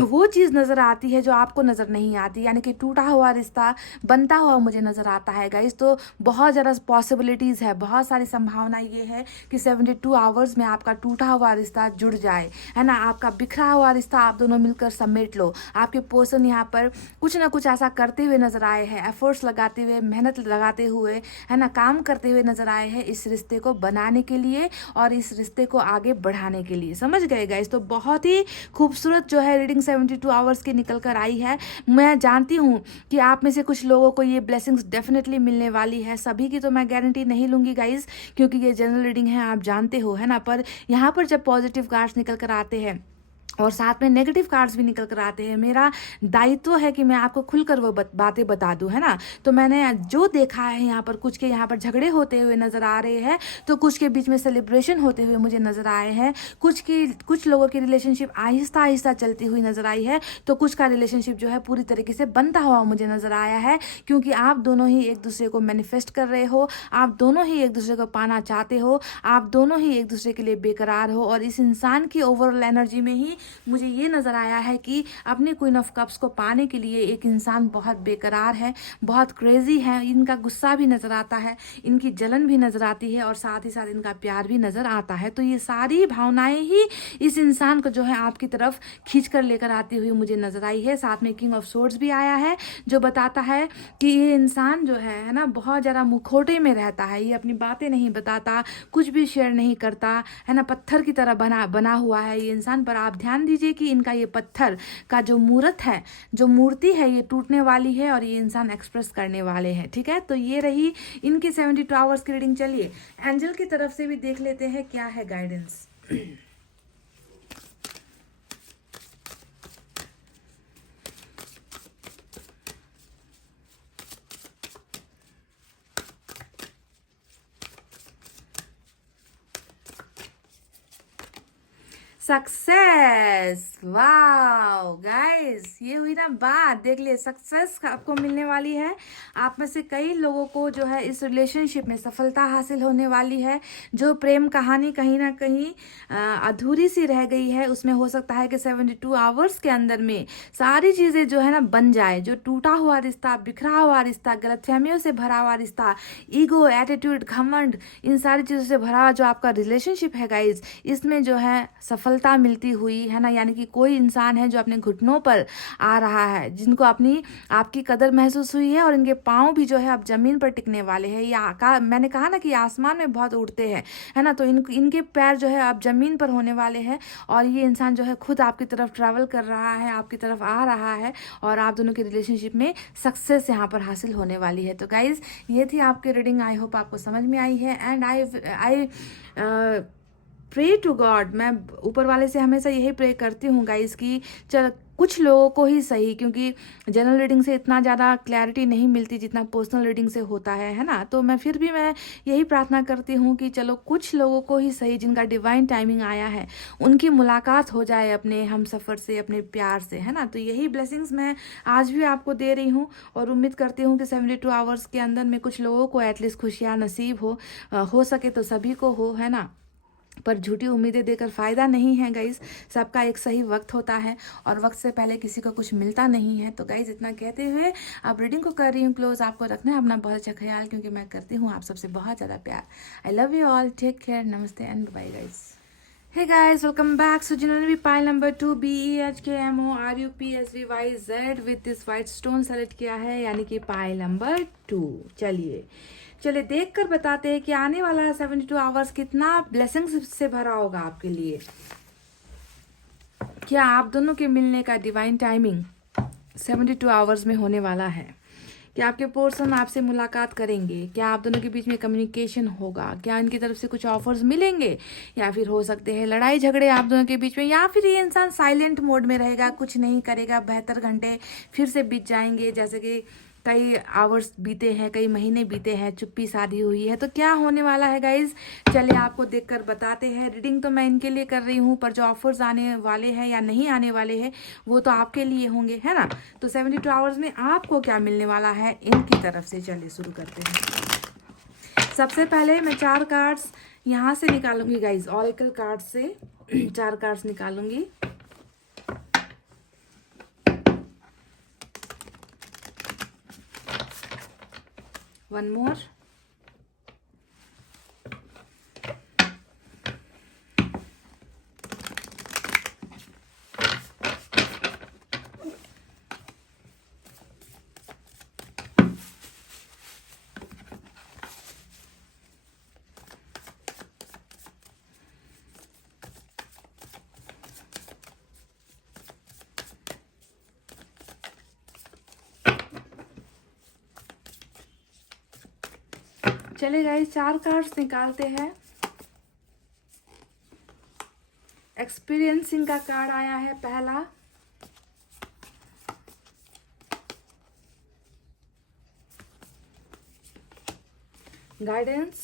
वो चीज़ नज़र आती है जो आपको नज़र नहीं आती, यानी कि टूटा हुआ रिश्ता बनता हुआ मुझे नज़र आता है गाइस। तो बहुत ज़्यादा पॉसिबिलिटीज़ है, बहुत सारी संभावना ये है कि 72 आवर्स में आपका टूटा हुआ रिश्ता जुड़ जाए, है ना, आपका बिखरा हुआ रिश्ता आप दोनों मिलकर समेट लो। आपके पर्सन यहाँ पर कुछ ना कुछ ऐसा करते हुए नज़र आए हैं, एफर्ट्स लगाते हुए, मेहनत लगाते हुए, है ना, काम करते हुए नज़र आए हैं इस रिश्ते को बनाने के लिए और इस रिश्ते को आगे बढ़ाने के लिए। समझ गए गाइस। तो बहुत ही खूबसूरत जो है रीडिंग 72 आवर्स की निकल कर आई है। मैं जानती हूँ कि आप में से कुछ लोगों को ये ब्लेसिंग्स डेफिनेटली मिलने वाली है, सभी की तो मैं गारंटी नहीं लूँगी गाइस, क्योंकि ये जनरल रीडिंग है, आप जानते हो, है ना। पर यहाँ पर जब पॉजिटिव कार्ड्स निकल कर आते हैं और साथ में नेगेटिव कार्ड्स भी निकल कर आते हैं। मेरा दायित्व है कि मैं आपको खुलकर वो बातें बता दूं, है ना। तो मैंने जो देखा है यहाँ पर, कुछ के यहाँ पर झगड़े होते हुए नज़र आ रहे हैं, तो कुछ के बीच में सेलिब्रेशन होते हुए मुझे नज़र आए हैं। कुछ लोगों की रिलेशनशिप आहिस्ता आहिस्ता चलती हुई नज़र आई है, तो कुछ का रिलेशनशिप जो है पूरी तरीके से बनता हुआ मुझे नज़र आया है। क्योंकि आप दोनों ही एक दूसरे को मैनिफेस्ट कर रहे हो, आप दोनों ही एक दूसरे को पाना चाहते हो, आप दोनों ही एक दूसरे के लिए बेकरार हो। और इस इंसान की ओवरऑल एनर्जी में ही मुझे ये नज़र आया है कि अपने क्वीन ऑफ कप्स को पाने के लिए एक इंसान बहुत बेकरार है, बहुत क्रेजी है। इनका गुस्सा भी नज़र आता है, इनकी जलन भी नज़र आती है, और साथ ही साथ इनका प्यार भी नज़र आता है। तो ये सारी भावनाएं ही इस इंसान को जो है आपकी तरफ खींच कर लेकर आती हुई मुझे नज़र आई है। साथ में किंग ऑफ सोर्ड्स भी आया है, जो बताता है कि ये इंसान जो है ना, बहुत ज़्यादा मुखौटे में रहता है। ये अपनी बातें नहीं बताता, कुछ भी शेयर नहीं करता, है ना। पत्थर की तरह बना हुआ है ये इंसान। पर आप ध्यान दीजिए कि इनका ये पत्थर का जो मूर्त है, जो मूर्ति है, ये टूटने वाली है और ये इंसान एक्सप्रेस करने वाले हैं। ठीक है, तो ये रही इनकी 72 आवर्स की रीडिंग। चलिए एंजल की तरफ से भी देख लेते हैं क्या है गाइडेंस। सक्सेस, वाओ गाइस, ये हुई ना बात। देख लिए, सक्सेस आपको मिलने वाली है। आप में से कई लोगों को जो है इस रिलेशनशिप में सफलता हासिल होने वाली है। जो प्रेम कहानी कहीं ना कहीं अधूरी सी रह गई है, उसमें हो सकता है कि 72 आवर्स के अंदर में सारी चीज़ें जो है ना बन जाए। जो टूटा हुआ रिश्ता, बिखरा हुआ रिश्ता, गलतफहमियों से भरा हुआ रिश्ता, ईगो, एटीट्यूड, घमंड, इन सारी चीज़ों से भरा हुआ जो आपका रिलेशनशिप है गाइज, इसमें जो है सफलता मिलती हुई है ना। यानी कि कोई इंसान है जो अपने घुटनों पर आ रहा है, जिनको आपकी कदर महसूस हुई है, और इनके पाँव भी जो है अब जमीन पर टिकने वाले हैं। ये मैंने कहा ना कि आसमान में बहुत उड़ते हैं, है ना। तो इनके पैर जो है अब जमीन पर होने वाले हैं, और ये इंसान जो है खुद आपकी तरफ ट्रैवल कर रहा है, आपकी तरफ आ रहा है, और आप दोनों के रिलेशनशिप में सक्सेस यहाँ पर हासिल होने वाली है। तो गाइज, ये थी आपकी रीडिंग। आई होप आपको समझ में आई है। And I pray to God, मैं ऊपर वाले से हमेशा यही प्रे करती हूँ गाइस कि चल कुछ लोगों को ही सही, क्योंकि जनरल रीडिंग से इतना ज़्यादा क्लैरिटी नहीं मिलती जितना पर्सनल रीडिंग से होता है ना। तो मैं यही प्रार्थना करती हूँ कि चलो कुछ लोगों को ही सही, जिनका डिवाइन टाइमिंग आया है, उनकी मुलाकात हो जाए अपने हम सफ़र से, अपने प्यार से, है ना। तो यही ब्लेसिंग्स मैं आज भी आपको दे रही हूँ, और उम्मीद करती हूँ कि 72 आवर्स के अंदर में कुछ लोगों को एटलीस्ट खुशियाँ नसीब हो सके तो सभी को हो, है ना। पर झूठी उम्मीदें देकर फ़ायदा नहीं है गाइज़। सबका एक सही वक्त होता है, और वक्त से पहले किसी को कुछ मिलता नहीं है। तो गाइज़, इतना कहते हुए अब रीडिंग को कर रही हूँ क्लोज। आपको रखना है अपना बहुत अच्छा ख्याल, क्योंकि मैं करती हूँ आप सबसे बहुत ज़्यादा प्यार। I love you all, take care, नमस्ते and bye guys. Hey guys, welcome back. So जिन्होंने भी pile number 2 BEHKMORUPSVYZ with this white stone select किया है, यानी कि पाइल नंबर 2, चलिए देखकर बताते हैं कि आने वाला 72 आवर्स कितना ब्लेसिंग्स से भरा होगा आपके लिए। क्या आप दोनों के मिलने का डिवाइन टाइमिंग 72 आवर्स में होने वाला है? क्या आपके पर्सन आपसे मुलाकात करेंगे? क्या आप दोनों के बीच में कम्युनिकेशन होगा? क्या इनकी तरफ से कुछ ऑफर्स मिलेंगे? या फिर हो सकते हैं लड़ाई झगड़े आप दोनों के बीच में, या फिर ये इंसान साइलेंट मोड में रहेगा, कुछ नहीं करेगा, 72 घंटे फिर से बीत जाएंगे, जैसे कि कई आवर्स बीते हैं, कई महीने बीते हैं, चुप्पी साधी हुई है। तो क्या होने वाला है गाइज, चलिए आपको देखकर बताते हैं। रीडिंग तो मैं इनके लिए कर रही हूँ, पर जो ऑफर्स आने वाले हैं या नहीं आने वाले हैं वो तो आपके लिए होंगे, है ना। तो 72 आवर्स में आपको क्या मिलने वाला है इनकी तरफ से, चलिए शुरू करते हैं। सबसे पहले मैं 4 कार्ड्स यहाँ से निकालूंगी गाइज, ऑरेकल कार्ड से 4 कार्ड्स निकालूंगी। One more. चले गाइस, 4 कार्ड्स निकालते हैं। एक्सपीरियंसिंग का कार्ड आया है पहला, गाइडेंस,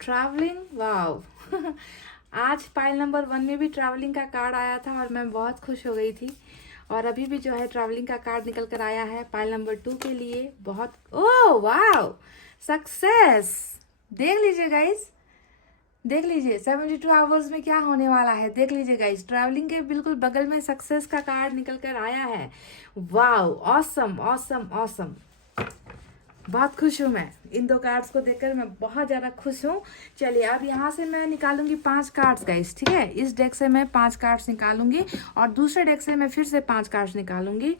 ट्रैवलिंग, वाव आज पाइल नंबर 1 में भी ट्रैवलिंग का कार्ड आया था और मैं बहुत खुश हो गई थी। और अभी भी जो है ट्रैवलिंग का कार्ड निकल कर आया है पाइल नंबर 2 के लिए। बहुत ओह वाव, सक्सेस। देख लीजिए गाइस, देख लीजिए 72 आवर्स में क्या होने वाला है। देख लीजिए गाइस, ट्रैवलिंग के बिल्कुल बगल में सक्सेस का कार्ड निकल कर आया है। वाव, ऑसम ऑसम ऑसम। बहुत खुश हूँ मैं इन 2 कार्ड्स को देखकर, मैं बहुत ज़्यादा खुश हूँ। चलिए अब यहाँ से मैं निकालूंगी 5 कार्ड्स गाइस, ठीक है। इस डेक से मैं 5 कार्ड्स निकालूंगी और दूसरे डेक से मैं फिर से 5 कार्ड्स निकालूंगी।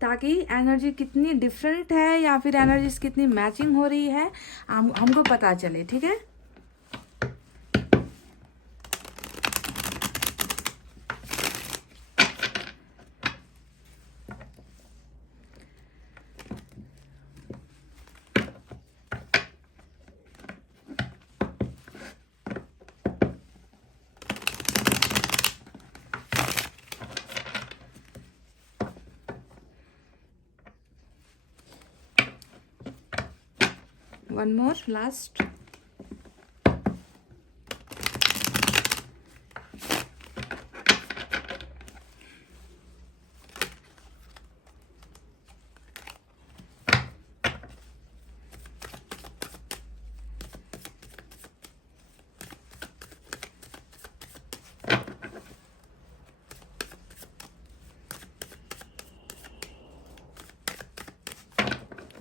ताकि एनर्जी कितनी डिफरेंट है या फिर एनर्जीज कितनी मैचिंग हो रही है हमको पता चले, ठीक है। One more, last.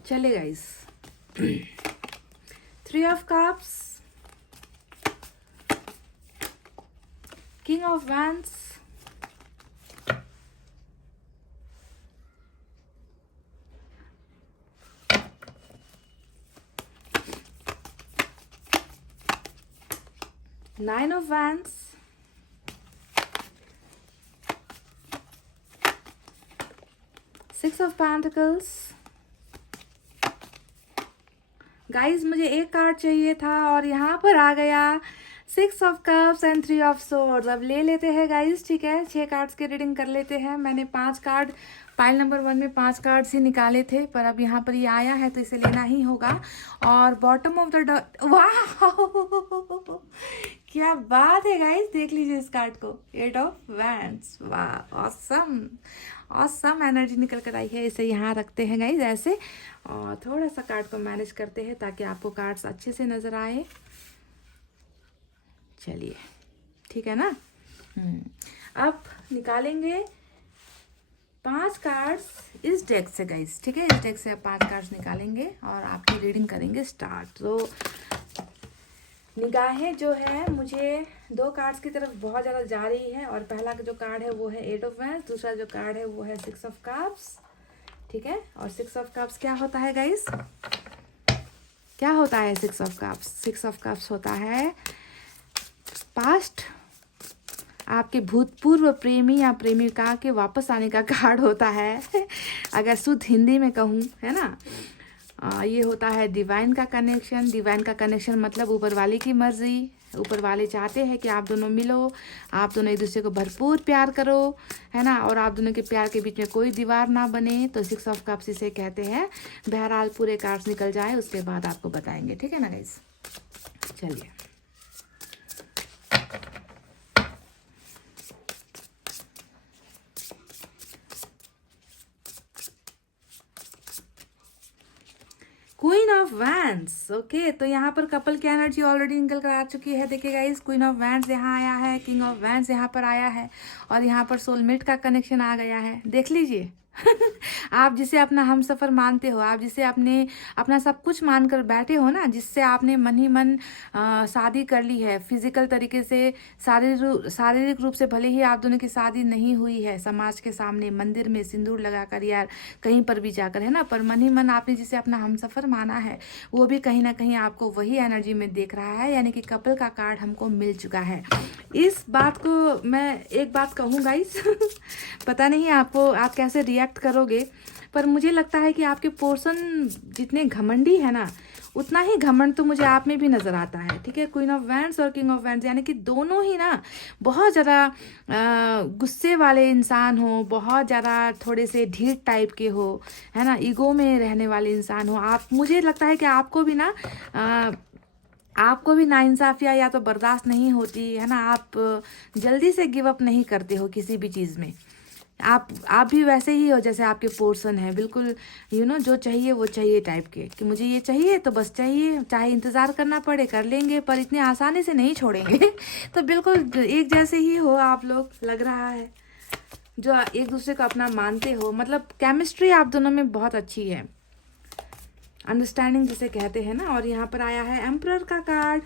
चले guys, 3 of cups, king of wands, nine of wands, six of pentacles। Guys मुझे एक कार्ड चाहिए था और यहाँ पर आ गया 6 of cups and 3 of swords। अब ले लेते हैं गाइस, ठीक है। 6 कार्ड्स की रीडिंग कर लेते हैं। मैंने 5 कार्ड पाइल नंबर 1 में 5 कार्ड्स ही निकाले थे, पर अब यहाँ पर ये आया है तो इसे लेना ही होगा। और बॉटम ऑफ द वाह क्या बात है गाइस, देख लीजिए इस कार्ड को, 8 of wands। वाह, ऑसम ऑसम एनर्जी निकल कर आई है। इसे यहाँ रखते हैं गाइस ऐसे, और थोड़ा सा कार्ड को मैनेज करते हैं ताकि आपको कार्ड्स अच्छे से नजर आए। चलिए ठीक है ना। अब निकालेंगे 5 कार्ड्स इस डेक से गाइस, ठीक है। इस डेक से अब 5 कार्ड्स निकालेंगे और आपकी रीडिंग करेंगे स्टार्ट। तो निगाहें जो है मुझे 2 कार्ड्स की तरफ बहुत ज़्यादा जा रही है। और पहला जो कार्ड है वो है 8 of wands, दूसरा जो कार्ड है वो है 6 of cups, ठीक है। और 6 of cups क्या होता है गाइस, क्या होता है 6 of cups? 6 of cups होता है पास्ट, आपके भूतपूर्व प्रेमी या प्रेमिका के वापस आने का कार्ड होता है अगर शुद्ध हिंदी में कहूँ, है ना। ये होता है डिवाइन का कनेक्शन। डिवाइन का कनेक्शन मतलब ऊपर वाले की मर्जी। ऊपर वाले चाहते हैं कि आप दोनों मिलो, आप दोनों एक दूसरे को भरपूर प्यार करो, है ना। और आप दोनों के प्यार के बीच में कोई दीवार ना बने। तो 6 of cups इसे कहते हैं। बहरहाल पूरे कार्ड्स निकल जाए उसके बाद आपको बताएंगे, ठीक है ना गाइस। चलिए क्वीन ऑफ वैंड्स, ओके। तो यहाँ पर कपल की एनर्जी ऑलरेडी निकल कर आ चुकी है। देखिए गाइस, क्वीन ऑफ वैंड्स यहाँ आया है, किंग ऑफ वैंड्स यहाँ पर आया है और यहाँ पर सोलमेट का कनेक्शन आ गया है। देख लीजिए आप जिसे अपना हमसफर मानते हो, आप जिसे अपना सब कुछ मानकर बैठे हो ना, जिससे आपने मन ही मन शादी कर ली है फिजिकल तरीके से, शारीरिक रूप से भले ही आप दोनों की शादी नहीं हुई है समाज के सामने, मंदिर में सिंदूर लगाकर या कहीं पर भी जाकर, है ना, पर मन ही मन आपने जिसे अपना हमसफर माना है वो भी कहीं ना कहीं आपको वही एनर्जी में देख रहा है। यानी कि कपल का कार्ड हमको मिल चुका है। इस बात को मैं एक बात कहूँ गाइस पता नहीं आप कैसे रिएक्ट करोगे, पर मुझे लगता है कि आपके पोर्शन जितने घमंडी है ना, उतना ही घमंड तो मुझे आप में भी नज़र आता है। ठीक है, क्वीन ऑफ वैंड्स और किंग ऑफ वैंड्स यानी कि दोनों ही ना बहुत ज़्यादा गुस्से वाले इंसान हो, बहुत ज़्यादा थोड़े से ढीठ टाइप के हो, है ना, ईगो में रहने वाले इंसान हो आप। मुझे लगता है कि आपको भी ना आपको भी नाइंसाफ़ियाँ या तो बर्दाश्त नहीं होती है ना, आप जल्दी से गिव अप नहीं करते हो किसी भी चीज़ में। आप भी वैसे ही हो जैसे आपके पोर्सन है, बिल्कुल जो चाहिए वो चाहिए टाइप के, कि मुझे ये चाहिए तो बस चाहिए, चाहे इंतज़ार करना पड़े कर लेंगे, पर इतनी आसानी से नहीं छोड़ेंगे। तो बिल्कुल एक जैसे ही हो आप लोग, लग रहा है, जो एक दूसरे को अपना मानते हो। मतलब केमिस्ट्री आप दोनों में बहुत अच्छी है, अंडरस्टैंडिंग जिसे कहते हैं ना। और यहाँ पर आया है एम्परर का कार्ड।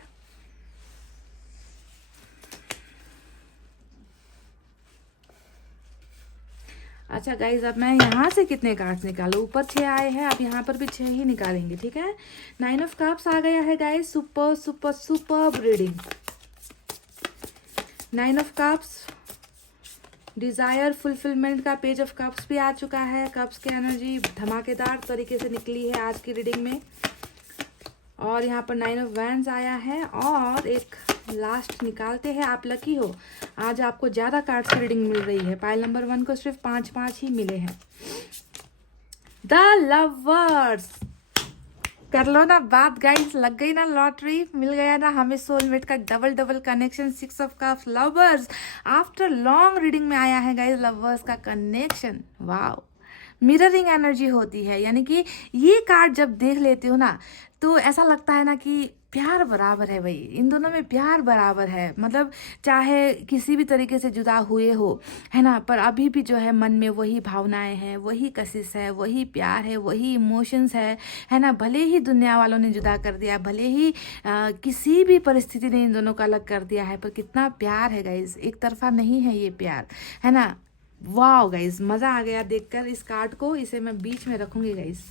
अच्छा गाइज, अब मैं यहाँ से कितने कार्ड्स निकालूं? ऊपर 6 आए हैं, अब यहाँ पर भी 6 ही निकालेंगे। ठीक है, 9 ऑफ कप्स आ गया है guys. Super super super reading. 9 of cups, desire, fulfilment का पेज ऑफ कप्स भी आ चुका है। कप्स की एनर्जी धमाकेदार तरीके से निकली है आज की रीडिंग में। और यहाँ पर 9 ऑफ वैंड्स आया है। और एक लास्ट निकालते हैं, आप लकी हो, आज आपको ज़्यादा कार्ड्स की रीडिंग मिल रही है। पाइल नंबर 1 को सिर्फ 5 ही मिले हैं। द लवर्स, कर लो ना बात गाइस, लग गई ना लॉटरी, मिल गया ना हमें सोलमेट का double connection. 6 of cups, lovers, after long reading में आया है गाइस लवर्स का कनेक्शन। वाओ, मिररिंग एनर्जी होती है, यानी कि ये कार्ड जब देख लेते हो ना तो ऐसा लगता है ना कि प्यार बराबर है भाई, इन दोनों में प्यार बराबर है। मतलब चाहे किसी भी तरीके से जुदा हुए हो, है ना, पर अभी भी जो है मन में वही भावनाएं हैं, वही कशिश है, वही प्यार है, वही इमोशंस है ना। भले ही दुनिया वालों ने जुदा कर दिया, भले ही किसी भी परिस्थिति ने इन दोनों को अलग कर दिया है, पर कितना प्यार है गाइज, एक तरफा नहीं है ये प्यार, है ना। वाह गाइज, मज़ा आ गया देखकर इस कार्ड को। इसे मैं बीच में रखूँगी गाइज,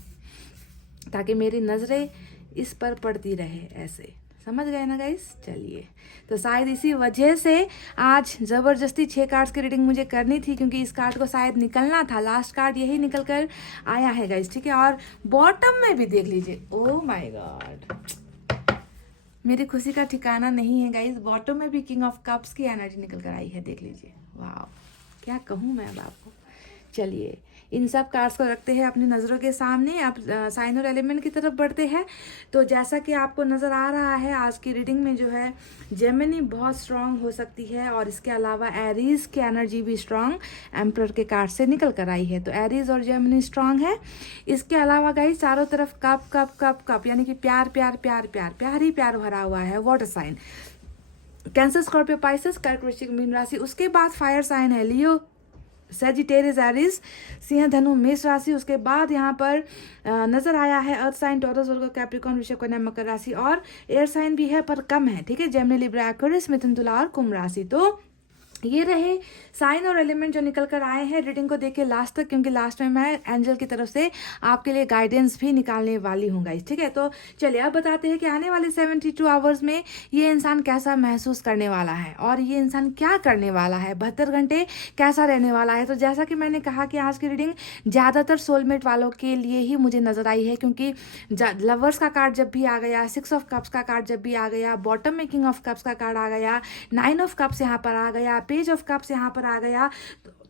ताकि मेरी नज़रें इस पर पड़ती रहे, ऐसे, समझ गए ना गाइस। चलिए, तो शायद इसी वजह से आज ज़बरदस्ती 6 कार्ड्स की रीडिंग मुझे करनी थी, क्योंकि इस कार्ड को शायद निकलना था। लास्ट कार्ड यही निकल कर आया है गाइस। ठीक है, और बॉटम में भी देख लीजिए, ओह माय गॉड, मेरी खुशी का ठिकाना नहीं है गाइस। बॉटम में भी किंग ऑफ कप्स की एनर्जी निकल कर आई है, देख लीजिए। वाह, क्या कहूँ मैं अब आपको। चलिए, इन सब कार्ड्स को रखते हैं अपनी नज़रों के सामने। अब साइन और एलिमेंट की तरफ बढ़ते हैं। तो जैसा कि आपको नज़र आ रहा है आज की रीडिंग में जो है जेमिनी बहुत स्ट्रांग हो सकती है, और इसके अलावा एरीज की एनर्जी भी स्ट्रांग एम्परर के कार्ड से निकल कर आई है। तो एरीज और जेमिनी स्ट्रांग है। इसके अलावा गाइस चारों तरफ कप कप कप कप, यानी कि प्यार प्यार प्यार प्यार प्यार ही प्यार भरा हुआ है। Water sign Cancer, Scorpio, Pisces, कर्क, वृश्चिक, मीन राशि। उसके बाद फायर साइन है लियो, सेजिटेरियस, एरीज, सिंह, धनु, मेष राशि। उसके बाद यहाँ पर नजर आया है अर्थ साइन, टॉरस, वर्गो, कैप्रिकॉर्न, वृषभ, कन्या, मकर राशि। और एयर साइन भी है पर कम है। ठीक है, जेमिनी, लिब्रा, एक्वेरियस, मिथुन, तुला और कुंभ राशि। तो ये रहे साइन और एलिमेंट जो निकल कर आए हैं। रीडिंग को देखिए लास्ट तक, क्योंकि लास्ट में मैं एंजल की तरफ से आपके लिए गाइडेंस भी निकालने वाली हूँ गाइस। ठीक है, तो चलिए अब बताते हैं कि आने वाले 72 आवर्स में ये इंसान कैसा महसूस करने वाला है, और ये इंसान क्या करने वाला है, 72 घंटे कैसा रहने वाला है। तो जैसा कि मैंने कहा कि आज की रीडिंग ज़्यादातर सोलमेट वालों के लिए ही मुझे नज़र आई है, क्योंकि लवर्स का कार्ड जब भी आ गया, 6 ऑफ कप्स का कार्ड जब भी आ गया, बॉटम में किंग ऑफ कप्स का कार्ड आ गया, 9 ऑफ कप्स यहाँ पर आ गया, पेज ऑफ कप्स यहाँ पर आ गया,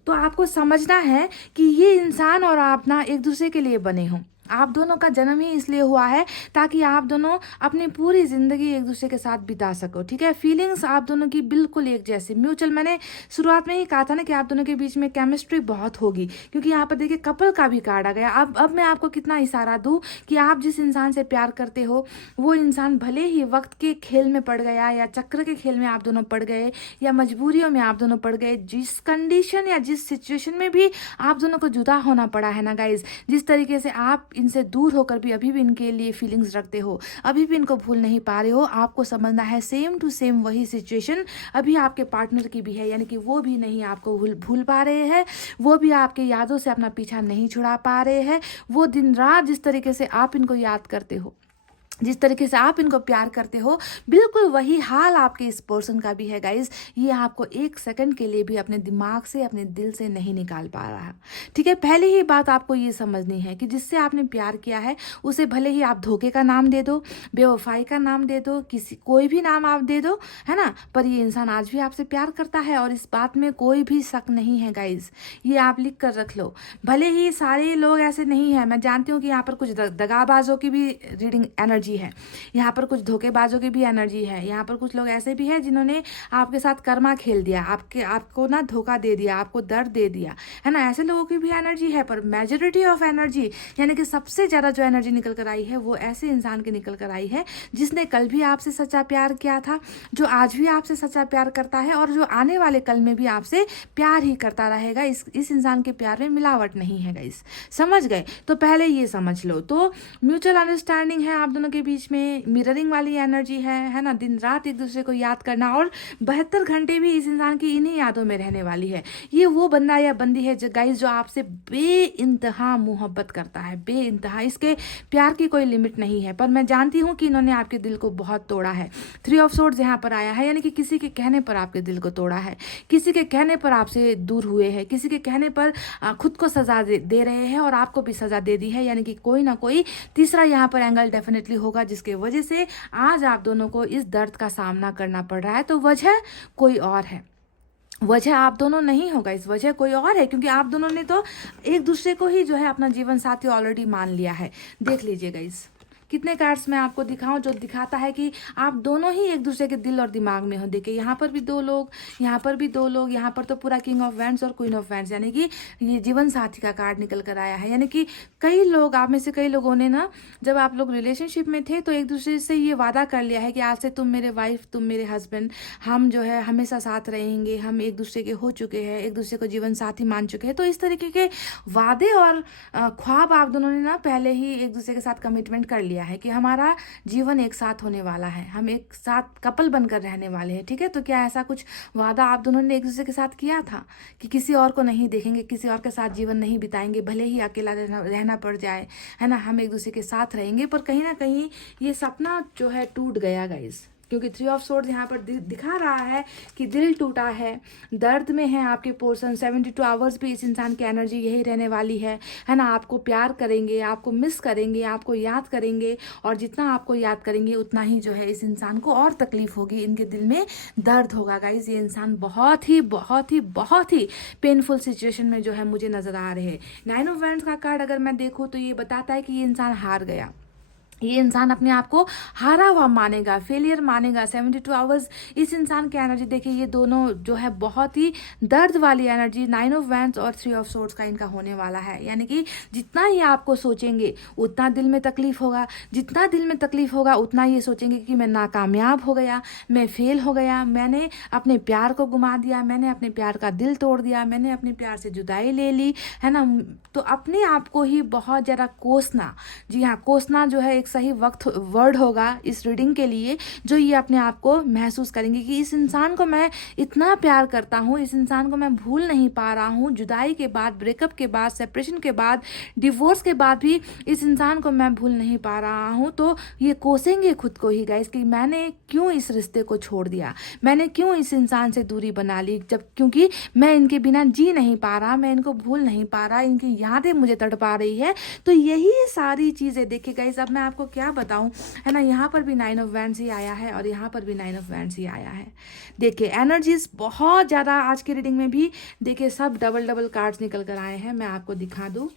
तो आपको समझना है कि ये इंसान और आप ना एक दूसरे के लिए बने हों। आप दोनों का जन्म ही इसलिए हुआ है ताकि आप दोनों अपनी पूरी ज़िंदगी एक दूसरे के साथ बिता सको। ठीक है, फीलिंग्स आप दोनों की बिल्कुल एक जैसी, म्यूचुअल। मैंने शुरुआत में ही कहा था ना कि आप दोनों के बीच में केमिस्ट्री बहुत होगी, क्योंकि यहाँ पर देखिए कपल का भी कार्ड आ गया। अब मैं आपको कितना इशारा दूँ कि आप जिस इंसान से प्यार करते हो वो इंसान भले ही वक्त के खेल में पड़ गया, या चक्र के खेल में आप दोनों पड़ गए, या मजबूरियों में आप दोनों पड़ गए, जिस कंडीशन या जिस सिचुएशन में भी आप दोनों को जुदा होना पड़ा है ना गाइज, जिस तरीके से आप इनसे दूर होकर भी अभी भी इनके लिए फीलिंग्स रखते हो, अभी भी इनको भूल नहीं पा रहे हो, आपको समझना है सेम टू सेम वही सिचुएशन अभी आपके पार्टनर की भी है। यानी कि वो भी नहीं आपको भूल पा रहे हैं, वो भी आपके यादों से अपना पीछा नहीं छुड़ा पा रहे हैं। वो दिन रात जिस तरीके से आप इनको याद करते हो, जिस तरीके से आप इनको प्यार करते हो बिल्कुल वही हाल आपके इस पर्सन का भी है गाइज। ये आपको एक सेकंड के लिए भी अपने दिमाग से अपने दिल से नहीं निकाल पा रहा। ठीक है, पहले ही बात आपको ये समझनी है कि जिससे आपने प्यार किया है उसे भले ही आप धोखे का नाम दे दो, बेवफाई का नाम दे दो, कोई भी नाम आप दे दो, है ना, पर ये इंसान आज भी आपसे प्यार करता है और इस बात में कोई भी शक नहीं है गाइज। ये आप लिख कर रख लो। भले ही सारे लोग ऐसे नहीं है, मैं जानती हूँ कि यहाँ पर कुछ दगाबाजों की भी रीडिंग एनर्जी है, यहाँ पर कुछ धोखेबाजों की भी एनर्जी है, यहाँ पर कुछ लोग ऐसे भी हैं जिन्होंने आपके साथ कर्मा खेल दिया, आपको ना धोखा दे दिया, आपको दर्द दे दिया, है ना, ऐसे लोगों की भी एनर्जी है। पर मेजोरिटी ऑफ एनर्जी यानी कि सबसे ज़्यादा जो एनर्जी निकल कर आई है वो ऐसे इंसान की निकल कर आई है जिसने कल भी आपसे सच्चा प्यार किया था, जो आज भी आपसे सच्चा प्यार करता है और जो आने वाले कल में भी आपसे प्यार ही करता रहेगा। इस इंसान के प्यार में मिलावट नहीं है गाइस, समझ गए? तो पहले ये समझ लो। तो म्यूचुअल अंडरस्टैंडिंग है आप दोनों के बीच में, मिररिंग वाली एनर्जी है ना, दिन रात एक दूसरे को याद करना और 72 घंटे भी इस इंसान की इन्हीं यादों में रहने वाली है। ये वो बंदा या बंदी है जो गाइस जो आपसे बेइंतहा मोहब्बत करता है, बेइंतहा, इसके प्यार की कोई लिमिट नहीं है। पर मैं जानती हूँ कि इन्होंने आपके दिल को बहुत तोड़ा है। 3 ऑफ सोर्ड्स यहाँ पर आया है, यानी कि किसी के कहने पर आपके दिल को तोड़ा है, किसी के कहने पर आपसे दूर हुए हैं, किसी के कहने पर खुद को सजा दे रहे हैं और आपको भी सजा दे दी है। यानी कि कोई ना कोई तीसरा यहाँ पर एंगल डेफिनेटली होगा जिसके वजह से आज आप दोनों को इस दर्द का सामना करना पड़ रहा है। तो वजह कोई और है, वजह आप दोनों नहीं होगा, इस वजह कोई और है, क्योंकि आप दोनों ने तो एक दूसरे को ही जो है अपना जीवन साथी ऑलरेडी मान लिया है। देख लीजिएगा इस कितने कार्ड्स मैं आपको दिखाऊं जो दिखाता है कि आप दोनों ही एक दूसरे के दिल और दिमाग में हो। देखिए यहाँ पर भी 2 लोग, यहाँ पर भी 2 लोग, यहाँ पर तो पूरा किंग ऑफ वैंड्स और क्वीन ऑफ वैंड्स, यानी कि ये जीवन साथी का कार्ड निकल कर आया है। यानी कि कई लोग, आप में से कई लोगों ने ना, जब आप लोग रिलेशनशिप में थे तो एक दूसरे से ये वादा कर लिया है कि आज से तुम मेरे वाइफ, तुम मेरे हस्बैंड, हम जो है हमेशा साथ रहेंगे, हम एक दूसरे के हो चुके हैं, एक दूसरे को जीवन साथी मान चुके हैं। तो इस तरीके के वादे और ख्वाब आप दोनों ने ना पहले ही एक दूसरे के साथ कमिटमेंट कर लिया है कि हमारा जीवन एक साथ होने वाला है, हम एक साथ कपल बनकर रहने वाले हैं। ठीक है, तो क्या ऐसा कुछ वादा आप दोनों ने एक दूसरे के साथ किया था कि किसी और को नहीं देखेंगे, किसी और के साथ जीवन नहीं बिताएंगे, भले ही अकेला रहना पड़ जाए, है ना, हम एक दूसरे के साथ रहेंगे। पर कहीं ना कहीं ये सपना जो है टूट गया गाइस, क्योंकि 3 ऑफ सोर्ड्स यहाँ पर दिखा रहा है कि दिल टूटा है, दर्द में है आपके पोर्सन। 72 आवर्स भी इस इंसान की एनर्जी यही रहने वाली है ना। आपको प्यार करेंगे, आपको मिस करेंगे, आपको याद करेंगे और जितना आपको याद करेंगे उतना ही जो है इस इंसान को और तकलीफ होगी, इनके दिल में दर्द होगा गाइज। ये इंसान बहुत ही बहुत ही बहुत ही पेनफुल सिचुएशन में जो है मुझे नज़र आ रहे हैं। 9 ऑफ वैंड्स का कार्ड अगर मैं देखूँ तो ये बताता है कि ये इंसान हार गया, ये इंसान अपने आप को हारा हुआ मानेगा, फेलियर मानेगा। 72 आवर्स इस इंसान की एनर्जी देखिए, ये दोनों जो है बहुत ही दर्द वाली एनर्जी 9 ऑफ वैंड्स और 3 ऑफ सोर्ड्स का इनका होने वाला है। यानी कि जितना ही आपको सोचेंगे उतना दिल में तकलीफ होगा, जितना दिल में तकलीफ होगा उतना ये सोचेंगे कि मैं नाकामयाब हो गया, मैं फेल हो गया, मैंने अपने प्यार को गुमा दिया, मैंने अपने प्यार का दिल तोड़ दिया, मैंने अपने प्यार से जुदाई ले ली, है ना। तो अपने आप को ही बहुत ज़्यादा कोसना, जी हाँ, कोसना जो है सही वर्ड होगा इस रीडिंग के लिए, जो ये अपने आप को महसूस करेंगे कि इस इंसान को मैं इतना प्यार करता हूँ, इस इंसान को मैं भूल नहीं पा रहा हूँ। जुदाई के बाद, ब्रेकअप के बाद, सेपरेशन के बाद, डिवोर्स के बाद भी इस इंसान को मैं भूल नहीं पा रहा हूँ। तो ये कोसेंगे खुद को ही गाइस कि मैंने क्यों इस रिश्ते को छोड़ दिया, मैंने क्यों इस इंसान से दूरी बना ली, जब क्योंकि मैं इनके बिना जी नहीं पा रहा, मैं इनको भूल नहीं पा रहा, इनकी यादें मुझे तड़पा रही है। तो यही सारी चीज़ें देखिए गाइस, अब मैं आपको क्या बताऊं, है ना। यहाँ पर भी 9 ऑफ वैंड्स ही आया है और यहाँ पर भी 9 ऑफ वैंड्स ही आया है। देखिए एनर्जीज बहुत ज़्यादा आज की रीडिंग में भी देखिए सब डबल कार्ड्स निकल कर आए हैं। मैं आपको दिखा दूँ,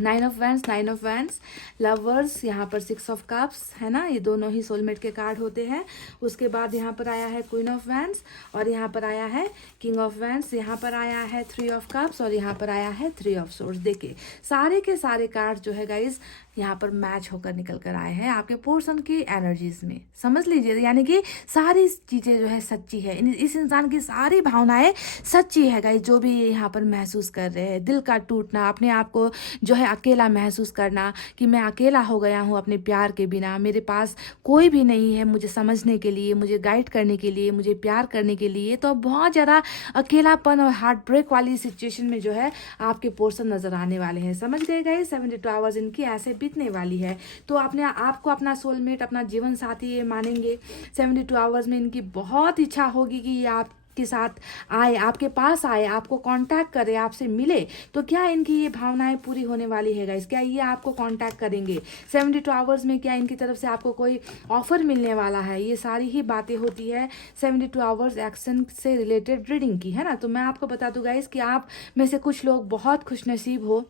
9 of wands, 9 of wands, lovers, यहाँ पर 6 ऑफ कप्स, है ना, ये दोनों ही सोलमेट के कार्ड होते हैं। उसके बाद यहाँ पर आया है क्वीन ऑफ वैंड्स और यहाँ पर आया है किंग ऑफ वैंड्स, यहाँ पर आया है 3 ऑफ कप्स और यहाँ पर आया है 3 ऑफ सोर्ड्स। देखिए सारे के सारे कार्ड जो है गाइज यहाँ पर मैच होकर निकल कर आए हैं आपके पोर्सन की एनर्जीज में, समझ लीजिए। यानी कि सारी चीज़ें जो है सच्ची है, इस इंसान की सारी भावनाएं सच्ची है गाइज। जो भी ये यहाँ पर महसूस कर रहे हैं, दिल का टूटना, अपने आप को जो है अकेला महसूस करना कि मैं अकेला हो गया हूँ अपने प्यार के बिना, मेरे पास कोई भी नहीं है मुझे समझने के लिए, मुझे गाइड करने के लिए, मुझे प्यार करने के लिए, तो बहुत ज़्यादा अकेलापन और हार्ट ब्रेक वाली सिचुएशन में जो है आपके पोर्शन नज़र आने वाले हैं। समझ गए गाइस, 72 आवर्स इनकी ऐसे बीतने वाली है। तो अपने आपको अपना सोलमेट, अपना जीवन साथी ये मानेंगे। 72 आवर्स में इनकी बहुत इच्छा होगी कि ये आपके साथ आए, आपके पास आए, आपको कांटेक्ट करे, आपसे मिले। तो क्या इनकी ये भावनाएं पूरी होने वाली है गाइस? क्या ये आपको कांटेक्ट करेंगे 72 आवर्स में? क्या इनकी तरफ से आपको कोई ऑफर मिलने वाला है? ये सारी ही बातें होती है 72 आवर्स एक्शन से रिलेटेड रीडिंग की, है ना। तो मैं आपको बता दूं गाइस कि आप में से कुछ लोग बहुत खुशनसीब हो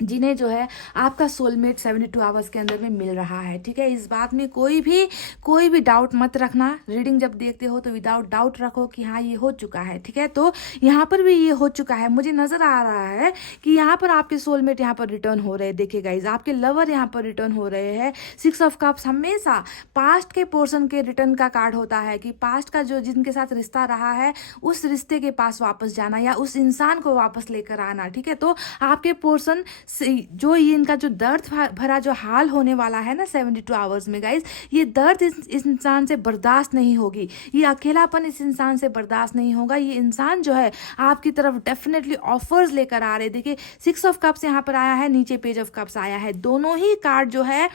जिन्हें जो है आपका सोलमेट 72 आवर्स के अंदर में मिल रहा है। ठीक है, इस बात में कोई भी डाउट मत रखना। रीडिंग जब देखते हो तो विदाउट डाउट रखो कि हाँ ये हो चुका है। ठीक है, तो यहाँ पर भी ये हो चुका है। मुझे नजर आ रहा है कि यहाँ पर आपके सोलमेट यहाँ पर रिटर्न हो रहे हैं। देखिए गाइज, आपके लवर यहाँ पर रिटर्न हो रहे हैं। 6 ऑफ कप्स हमेशा पास्ट के पोर्शन के रिटर्न का कार्ड होता है कि पास्ट का जो जिनके साथ रिश्ता रहा है उस रिश्ते के पास वापस जाना या उस इंसान को वापस लेकर आना। ठीक है, तो आपके पोर्शन जो ये इनका जो दर्द भरा जो हाल होने वाला है ना 72 आवर्स में गाइज, ये दर्द इस इंसान से बर्दाश्त नहीं होगी, ये अकेलापन इस इंसान से बर्दाश्त नहीं होगा। ये इंसान जो है आपकी तरफ डेफिनेटली ऑफर्स लेकर आ रहे। देखिए 6 ऑफ कप्स यहाँ पर आया है, नीचे पेज ऑफ कप्स आया है। दोनों ही कार्ड जो है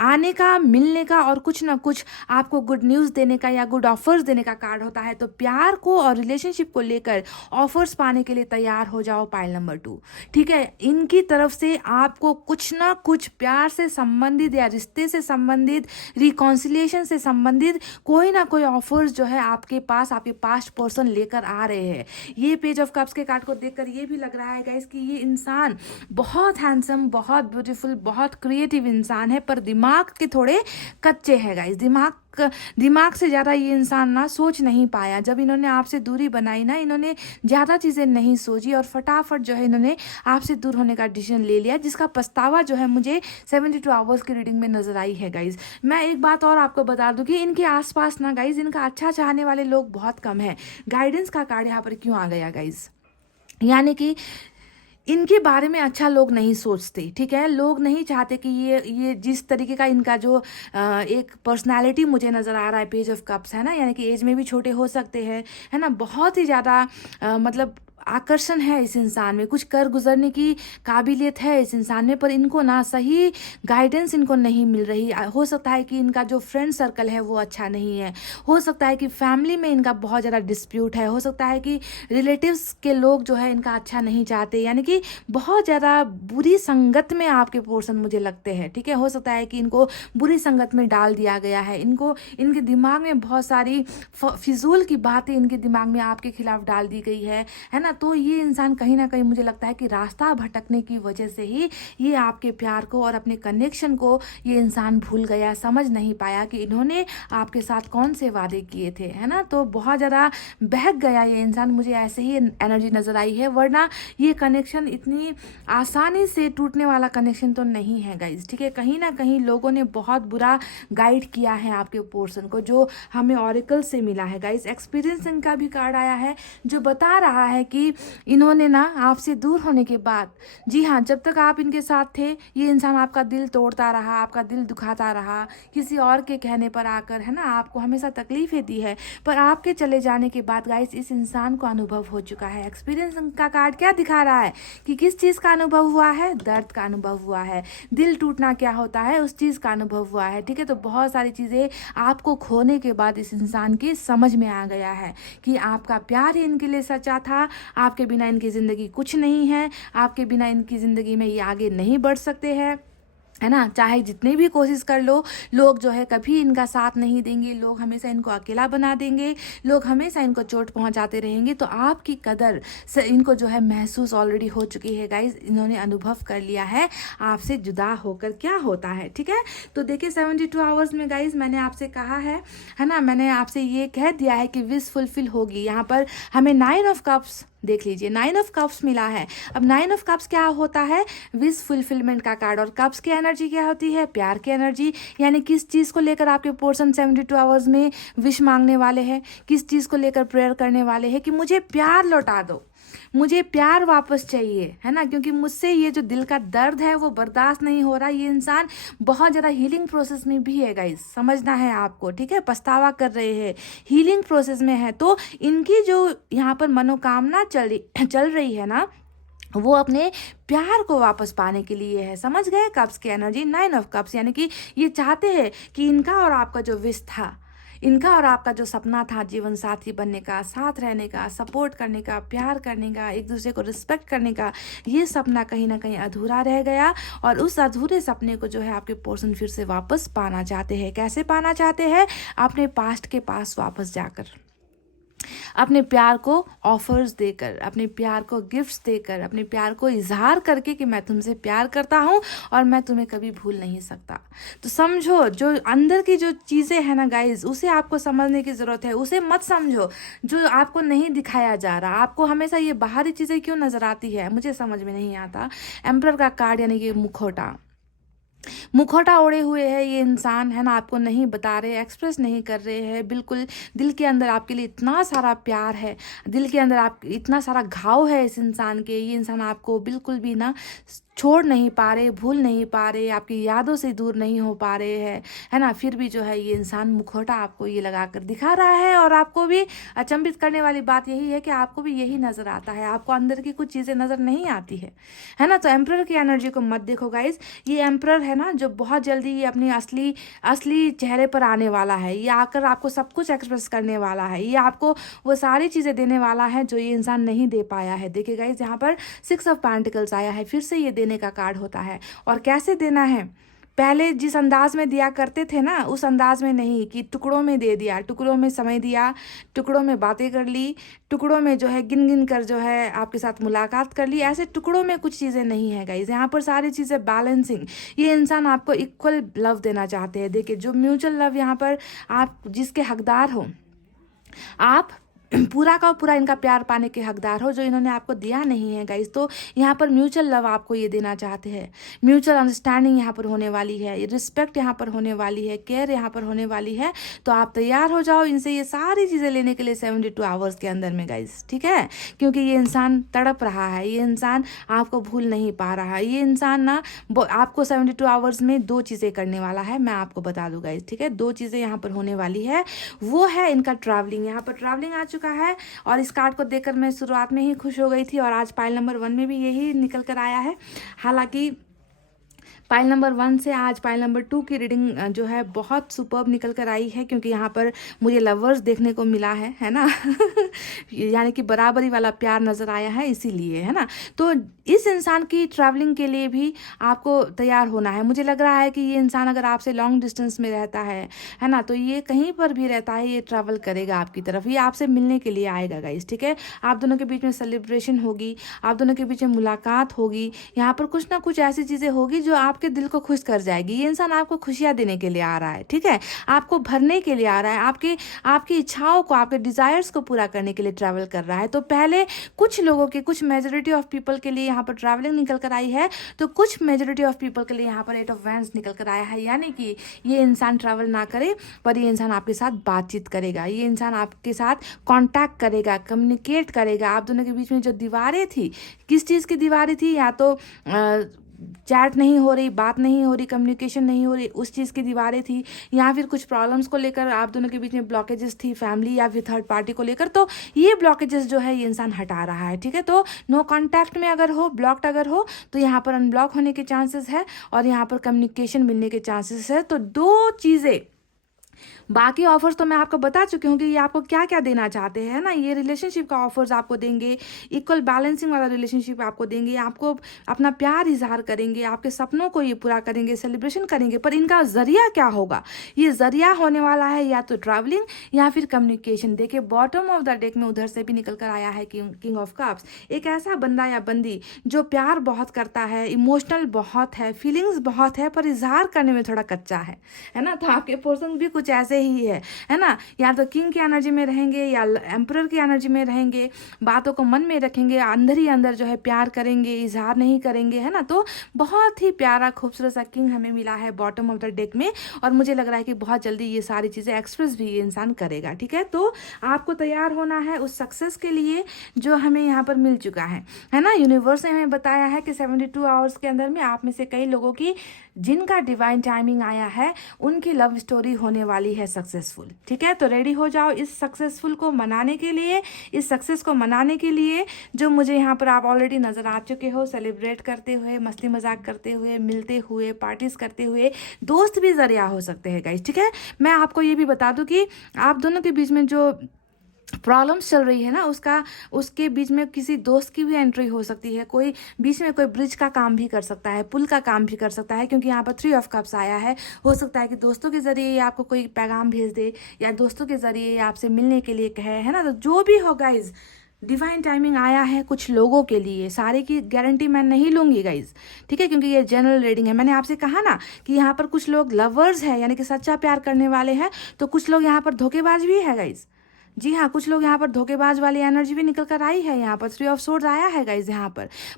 आने का, मिलने का और कुछ ना कुछ आपको गुड न्यूज़ देने का या गुड ऑफर्स देने का कार्ड होता है। तो प्यार को और रिलेशनशिप को लेकर ऑफर्स पाने के लिए तैयार हो जाओ। पाइल नंबर 2, ठीक है, इनकी तरफ से आपको कुछ ना कुछ प्यार से संबंधित या रिश्ते से संबंधित, रिकॉन्सिलिएशन से संबंधित कोई ना कोई ऑफर्स जो है आपके पास, आपके पास्ट पर्सन लेकर आ रहे हैं। ये पेज ऑफ कप्स के कार्ड को देखकर ये भी लग रहा है गाइस कि ये इंसान बहुत हैंडसम, बहुत ब्यूटीफुल, बहुत क्रिएटिव इंसान है, पर दिमाग के थोड़े कच्चे हैं गाइस। दिमाग से ज़्यादा ये इंसान ना सोच नहीं पाया। जब इन्होंने आपसे दूरी बनाई ना, इन्होंने ज़्यादा चीज़ें नहीं सोची और फटाफट जो है इन्होंने आपसे दूर होने का डिसीजन ले लिया, जिसका पछतावा जो है मुझे 72 आवर्स की रीडिंग में नजर आई है गाइज। मैं एक बात और आपको बता दूं कि इनके आसपास ना गाइज इनका अच्छा चाहने वाले लोग बहुत कम हैं। गाइडेंस का कार्ड यहाँ पर क्यों आ गया गाइज? यानी कि इनके बारे में अच्छा लोग नहीं सोचते। ठीक है, लोग नहीं चाहते कि ये जिस तरीके का इनका जो एक पर्सनालिटी मुझे नज़र आ रहा है, पेज ऑफ कप्स है ना, यानी कि एज में भी छोटे हो सकते हैं, है ना, बहुत ही ज़्यादा मतलब आकर्षण है इस इंसान में, कुछ कर गुजरने की काबिलियत है इस इंसान में, पर इनको ना सही गाइडेंस इनको नहीं मिल रही। हो सकता है कि इनका जो फ्रेंड सर्कल है वो अच्छा नहीं है, हो सकता है कि फैमिली में इनका बहुत ज़्यादा डिस्प्यूट है, हो सकता है कि रिलेटिव्स के लोग जो है इनका अच्छा नहीं चाहते, यानी कि बहुत ज़्यादा बुरी संगत में आपके पोर्शन मुझे लगते हैं। ठीक है, हो सकता है कि इनको बुरी संगत में डाल दिया गया है, इनके दिमाग में बहुत सारी फिजूल की बातें इनके दिमाग में आपके खिलाफ डाल दी गई है ना। तो ये इंसान कहीं ना कहीं मुझे लगता है कि रास्ता भटकने की वजह से ही ये आपके प्यार को और अपने कनेक्शन को ये इंसान भूल गया, समझ नहीं पाया कि इन्होंने आपके साथ कौन से वादे किए थे, है ना। तो बहुत ज़्यादा बहक गया ये इंसान, मुझे ऐसे ही एनर्जी नज़र आई है, वरना ये कनेक्शन इतनी आसानी से टूटने वाला कनेक्शन तो नहीं है गाइज। ठीक है, कहीं ना कहीं लोगों ने बहुत बुरा गाइड किया है आपके पोर्शन को, जो हमें ऑरिकल से मिला है गाइज। एक्सपीरियंस इनका भी कार्ड आया है जो बता रहा है कि इन्होंने ना आपसे दूर होने के बाद, जी हाँ, जब तक आप इनके साथ थे ये इंसान आपका दिल तोड़ता रहा, आपका दिल दुखाता रहा, किसी और के कहने पर आकर, है ना, आपको हमेशा तकलीफें दी है, पर आपके चले जाने के बाद गाइस इस इंसान को अनुभव हो चुका है। एक्सपीरियंस का कार्ड क्या दिखा रहा है कि किस चीज़ का अनुभव हुआ है? दर्द का अनुभव हुआ है, दिल टूटना क्या होता है उस चीज़ का अनुभव हुआ है। ठीक है, तो बहुत सारी चीज़ें आपको खोने के बाद इस इंसान की समझ में आ गया है कि आपका प्यार ही इनके लिए सच्चा था, आपके बिना इनकी ज़िंदगी कुछ नहीं है, आपके बिना इनकी ज़िंदगी में ये आगे नहीं बढ़ सकते हैं, है ना। चाहे जितनी भी कोशिश कर लो, लोग जो है कभी इनका साथ नहीं देंगे, लोग हमेशा इनको अकेला बना देंगे, लोग हमेशा इनको चोट पहुंचाते रहेंगे। तो आपकी कदर से इनको जो है महसूस ऑलरेडी हो चुकी है गाइज, इन्होंने अनुभव कर लिया है आपसे जुदा होकर क्या होता है। ठीक है, तो देखिए 72 आवर्स में गाइज मैंने आपसे कहा है ना, मैंने आपसे ये कह दिया है कि विश फुलफिल होगी। यहाँ पर हमें 9 ऑफ कप्स देख लीजिए, 9 ऑफ कप्स मिला है। अब 9 ऑफ कप्स क्या होता है? विश फुलफिलमेंट का कार्ड। और कप्स की एनर्जी क्या होती है? प्यार की एनर्जी। यानी किस चीज़ को लेकर आपके पोर्शन 72 आवर्स में विश मांगने वाले हैं, किस चीज़ को लेकर प्रेयर करने वाले हैं कि मुझे प्यार लौटा दो, मुझे प्यार वापस चाहिए, है ना, क्योंकि मुझसे ये जो दिल का दर्द है वो बर्दाश्त नहीं हो रहा। ये इंसान बहुत ज़्यादा हीलिंग प्रोसेस में भी है गाइस, समझना है आपको, ठीक है, पछतावा कर रहे हैं, हीलिंग प्रोसेस में है। तो इनकी जो यहाँ पर मनोकामना चल रही है ना, वो अपने प्यार को वापस पाने के लिए है। समझ गए? कप्स की एनर्जी 9 ऑफ कप्स, यानी कि ये चाहते हैं कि इनका और आपका जो विश था, इनका और आपका जो सपना था जीवन साथी बनने का, साथ रहने का, सपोर्ट करने का, प्यार करने का, एक दूसरे को रिस्पेक्ट करने का, ये सपना कहीं ना कहीं अधूरा रह गया। और उस अधूरे सपने को जो है आपके पर्सन फिर से वापस पाना चाहते हैं। कैसे पाना चाहते हैं? अपने पास्ट के पास वापस जाकर, अपने प्यार को ऑफर्स देकर, अपने प्यार को गिफ्ट्स देकर, अपने प्यार को इजहार करके कि मैं तुमसे प्यार करता हूँ और मैं तुम्हें कभी भूल नहीं सकता। तो समझो, जो अंदर की जो चीज़ें हैं ना गाइज, उसे आपको समझने की ज़रूरत है। उसे मत समझो जो आपको नहीं दिखाया जा रहा। आपको हमेशा ये बाहरी चीज़ें क्यों नज़र आती है, मुझे समझ में नहीं आता। एम्परर का कार्ड यानी कि मुखौटा ओढ़े हुए है ये इंसान, है ना, आपको नहीं बता रहे, एक्सप्रेस नहीं कर रहे हैं। बिल्कुल दिल के अंदर आपके लिए इतना सारा प्यार है, दिल के अंदर आप इतना सारा घाव है इस इंसान के। ये इंसान आपको बिल्कुल भी ना छोड़ नहीं पा रहे, भूल नहीं पा रहे, आपकी यादों से दूर नहीं हो पा रहे हैं, है ना। फिर भी जो है ये इंसान मुखौटा आपको ये लगा कर दिखा रहा है। और आपको भी अचंभित करने वाली बात यही है कि आपको भी यही नज़र आता है, आपको अंदर की कुछ चीज़ें नज़र नहीं आती है ना। तो एम्परर की एनर्जी को मत देखो गाइज। ये एम्परर है ना जो बहुत जल्दी ये अपनी असली चेहरे पर आने वाला है। ये आकर आपको सब कुछ एक्सप्रेस करने वाला है। ये आपको वो सारी चीज़ें देने वाला है जो ये इंसान नहीं दे पाया है। देखिए गाइज, यहाँ पर 6 ऑफ पेंटिकल्स आया है, फिर से ये देने का कार्ड होता है। और कैसे देना है? पहले जिस अंदाज में दिया करते थे ना, उस अंदाज में नहीं कि टुकड़ों में दे दिया, टुकड़ों में समय दिया, टुकड़ों में बातें कर ली, टुकड़ों में जो है गिन गिन कर जो है आपके साथ मुलाकात कर ली। ऐसे टुकड़ों में कुछ चीज़ें नहीं है गाइज, यहाँ पर सारी चीज़ें बैलेंसिंग। ये इंसान आपको इक्वल लव देना चाहते हैं। देखिए, जो म्यूचुअल लव यहाँ पर आप जिसके हकदार हो, आप पूरा का पूरा इनका प्यार पाने के हकदार हो, जो इन्होंने आपको दिया नहीं है गाइस। तो यहाँ पर म्यूचुअल लव आपको ये देना चाहते हैं, म्यूचुअल अंडरस्टैंडिंग यहाँ पर होने वाली है, रिस्पेक्ट यहाँ पर होने वाली है, केयर यहाँ पर होने वाली है। तो आप तैयार हो जाओ इनसे ये सारी चीज़ें लेने के लिए 72 आवर्स के अंदर में गाइस, ठीक है। क्योंकि ये इंसान तड़प रहा है, ये इंसान आपको भूल नहीं पा रहा है। ये इंसान ना आपको 72 आवर्स में 2 चीज़ें करने वाला है, मैं आपको बता दूँ गाइस, ठीक है। 2 चीज़ें यहाँ पर होने वाली है, वो है इनका ट्रैवलिंग। यहाँ पर ट्रैवलिंग आ चुका है और इस कार्ड को देखकर मैं शुरुआत में ही खुश हो गई थी। और आज पाइल नंबर 1 में भी यही निकल कर आया है। हालांकि पाइल नंबर 1 से आज पाइल नंबर 2 की रीडिंग जो है बहुत सुपर्ब निकल कर आई है, क्योंकि यहाँ पर मुझे लवर्स देखने को मिला है ना यानी कि बराबरी वाला प्यार नज़र आया है, इसीलिए, है ना। तो इस इंसान की ट्रैवलिंग के लिए भी आपको तैयार होना है। मुझे लग रहा है कि ये इंसान अगर आपसे लॉन्ग डिस्टेंस में रहता है ना, तो ये कहीं पर भी रहता है, ये ट्रैवल करेगा आपकी तरफ, ये आपसे मिलने के लिए आएगा गाइस, ठीक है। आप दोनों के बीच में सेलिब्रेशन होगी, आप दोनों के बीच में मुलाकात होगी, यहाँ पर कुछ ना कुछ ऐसी चीज़ें होगी जो आपके दिल को खुश कर जाएगी। ये इंसान आपको खुशियाँ देने के लिए आ रहा है, ठीक है, आपको भरने के लिए आ रहा है, आपकी इच्छाओं को, आपके डिज़ायर्स को पूरा करने के लिए ट्रैवल कर रहा है। तो पहले कुछ लोगों के, कुछ मेजोरिटी ऑफ पीपल के लिए यहाँ पर ट्रैवलिंग निकल कर आई है, तो कुछ मेजोरिटी ऑफ पीपल के लिए यहाँ पर 8 ऑफ वैंड्स निकल कर आया है। यानी कि ये इंसान ट्रैवल ना करे, पर ये इंसान आपके साथ बातचीत करेगा, ये इंसान आपके साथ कांटेक्ट करेगा, कम्युनिकेट करेगा। आप दोनों के बीच में जो दीवारें थी, किस चीज़ की दीवारें थी? या तो चैट नहीं हो रही, बात नहीं हो रही, कम्युनिकेशन नहीं हो रही, उस चीज़ की दीवारें थी, या फिर कुछ प्रॉब्लम्स को लेकर आप दोनों के बीच में ब्लॉकेजेस थी, फैमिली या फिर थर्ड पार्टी को लेकर। तो ये ब्लॉकेजेस जो है ये इंसान हटा रहा है, ठीक है। तो नो कॉन्टैक्ट में अगर हो, ब्लॉक्ड अगर हो, तो यहाँ पर अनब्लॉक होने के चांसेस है और यहाँ पर कम्युनिकेशन मिलने के चांसेस है। तो 2 चीज़ें, बाकी ऑफर्स तो मैं आपको बता चुकी हूँ कि ये आपको क्या क्या देना चाहते हैं ना। ये रिलेशनशिप का ऑफर्स आपको देंगे, इक्वल बैलेंसिंग वाला रिलेशनशिप आपको देंगे, आपको अपना प्यार इजहार करेंगे, आपके सपनों को ये पूरा करेंगे, सेलिब्रेशन करेंगे। पर इनका जरिया क्या होगा? ये जरिया होने वाला है या तो ट्रैवलिंग या फिर कम्युनिकेशन। देखिए, बॉटम ऑफ द डेक में उधर से भी निकल कर आया है किंग ऑफ कप्स। एक ऐसा बंदा या बंदी जो प्यार बहुत करता है, इमोशनल बहुत है, फीलिंग्स बहुत है, पर इजहार करने में थोड़ा कच्चा है ना। तो आपके पर्सन भी कुछ ऐसे ऐसे ही है ना। या तो किंग की एनर्जी में रहेंगे या एम्परर की एनर्जी में रहेंगे, बातों को मन में रखेंगे, अंदर ही अंदर जो है प्यार करेंगे, इजहार नहीं करेंगे, है ना। तो बहुत ही प्यारा खूबसूरत सा किंग हमें मिला है बॉटम ऑफ द डेक में, और मुझे लग रहा है कि बहुत जल्दी ये सारी चीज़ें एक्सप्रेस भी ये इंसान करेगा, ठीक है। तो आपको तैयार होना है उस सक्सेस के लिए जो हमें यहाँ पर मिल चुका है ना। यूनिवर्स ने हमें बताया है कि 72 आवर्स के अंदर में आप में से कई लोगों की जिनका डिवाइन टाइमिंग आया है उनकी लव स्टोरी होने वाली है सक्सेसफुल, ठीक है। तो रेडी हो जाओ इस सक्सेसफुल को मनाने के लिए, इस सक्सेस को मनाने के लिए जो मुझे यहाँ पर आप ऑलरेडी नज़र आ चुके हो, सेलिब्रेट करते हुए, मस्ती मजाक करते हुए, मिलते हुए, पार्टीज करते हुए। दोस्त भी जरिया हो सकते हैं गाइस, ठीक है। मैं आपको ये भी बता दूं कि आप दोनों के बीच में जो प्रॉब्लम्स चल रही है ना, उसके बीच में किसी दोस्त की भी एंट्री हो सकती है, कोई बीच में कोई ब्रिज का काम भी कर सकता है, पुल का काम भी कर सकता है, क्योंकि यहाँ पर 3 ऑफ कप्स आया है। हो सकता है कि दोस्तों के जरिए आपको कोई पैगाम भेज दे या दोस्तों के जरिए आपसे मिलने के लिए कहे, है ना। तो जो भी हो गाइज, डिवाइन टाइमिंग आया है कुछ लोगों के लिए, सारे की गारंटी मैं नहीं लूंगी गाइज, ठीक है, क्योंकि ये जनरल रीडिंग है। मैंने आपसे कहा ना कि यहाँ पर कुछ लोग लवर्स हैं, यानी कि सच्चा प्यार करने वाले हैं, तो कुछ लोग यहाँ पर धोखेबाज भी है गाइज। जी हाँ, कुछ लोग यहाँ पर धोखेबाज वाली एनर्जी भी निकल कर आई है। यहाँ पर 3 ऑफ सोर्ड्स आया है गाइज यहाँ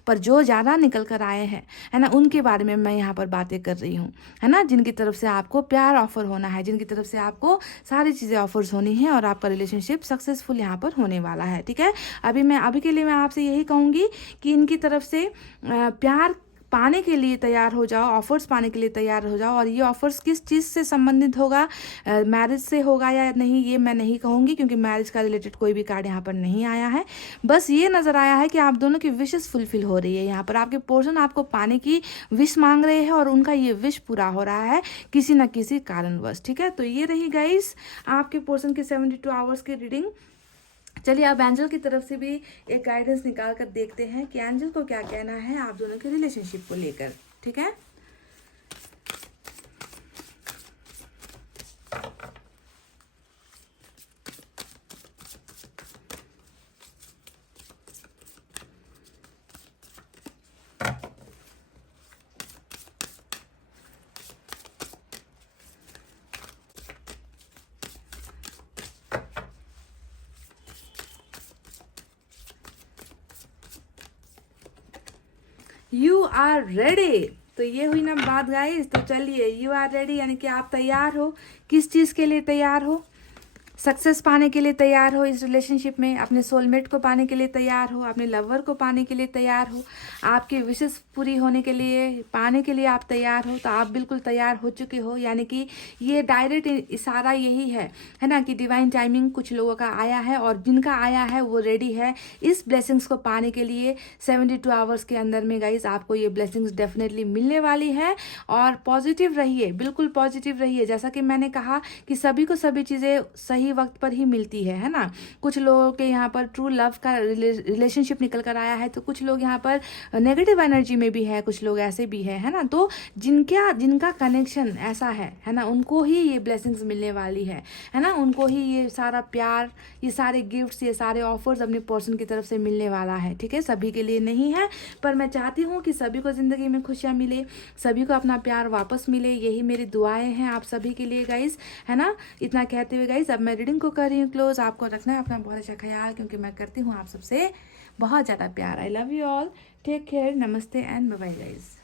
पर जो ज़्यादा निकल कर आए हैं, है ना, उनके बारे में मैं यहाँ पर बातें कर रही हूँ, है ना। जिनकी तरफ से आपको प्यार ऑफर होना है, जिनकी तरफ से आपको सारी चीज़ें ऑफर्स होनी है, और आपका रिलेशनशिप सक्सेसफुल यहाँ पर होने वाला है, ठीक है। अभी के लिए मैं आपसे यही कहूँगी कि इनकी तरफ से प्यार पाने के लिए तैयार हो जाओ, ऑफर्स पाने के लिए तैयार हो जाओ। और ये ऑफर्स किस चीज़ से संबंधित होगा, मैरिज से होगा या नहीं, ये मैं नहीं कहूँगी, क्योंकि मैरिज का रिलेटेड कोई भी कार्ड यहाँ पर नहीं आया है। बस ये नज़र आया है कि आप दोनों की विशेस फुलफिल हो रही है। यहाँ पर आपके पर्सन आपको पाने की विश मांग रहे हैं, और उनका ये विश पूरा हो रहा है किसी न किसी कारणवश, ठीक है। तो ये रही गाइस आपके पर्सन की 72 आवर्स की रीडिंग। चलिए अब एंजल की तरफ से भी एक गाइडेंस निकाल कर देखते हैं कि एंजल को क्या कहना है आप दोनों के रिलेशनशिप को लेकर, ठीक है। You are ready. तो ये हुई ना बात गाइस। तो चलिए, यू आर रेडी यानी कि आप तैयार हो। किस चीज़ के लिए तैयार हो? सक्सेस पाने के लिए तैयार हो इस रिलेशनशिप में, अपने सोलमेट को पाने के लिए तैयार हो, अपने लवर को पाने के लिए तैयार हो, आपकी विशेष पूरी होने के लिए, पाने के लिए आप तैयार हो। तो आप बिल्कुल तैयार हो चुके हो, यानी कि ये डायरेक्ट इशारा यही है ना, कि डिवाइन टाइमिंग कुछ लोगों का आया है, और जिनका आया है वो रेडी है इस ब्लेसिंग्स को पाने के लिए। 72 आवर्स के अंदर में गाइज आपको ये ब्लेसिंग्स डेफिनेटली मिलने वाली है। और पॉजिटिव रहिए, बिल्कुल पॉजिटिव रहिए। जैसा कि मैंने कहा कि सभी को सभी चीज़ें सही वक्त पर ही मिलती है ना। कुछ लोगों के यहाँ पर ट्रू लव का रिलेशनशिप निकल कर आया है, तो कुछ लोग यहाँ पर नेगेटिव एनर्जी में भी है, कुछ लोग ऐसे भी है ना। तो जिनका कनेक्शन ऐसा है ना, उनको ही ये ब्लेसिंग्स मिलने वाली है ना। उनको ही ये सारा प्यार, ये सारे गिफ्ट्स, ये सारे ऑफर्स अपने पर्सन की तरफ से मिलने वाला है, ठीक है। सभी के लिए नहीं है, पर मैं चाहती हूँ कि सभी को ज़िंदगी में खुशियाँ मिले, सभी को अपना प्यार वापस मिले। यही मेरी दुआएं हैं आप सभी के लिए गाइस, है ना। इतना कहते हुए गाइस अब मैं रीडिंग को कर रही हूँ क्लोज। आपको रखना है अपना बहुत अच्छा ख्याल, क्योंकि मैं करती हूँ आप सबसे बहुत ज़्यादा प्यार। I love you all, take care, नमस्ते एंड बाय बाय गाइस।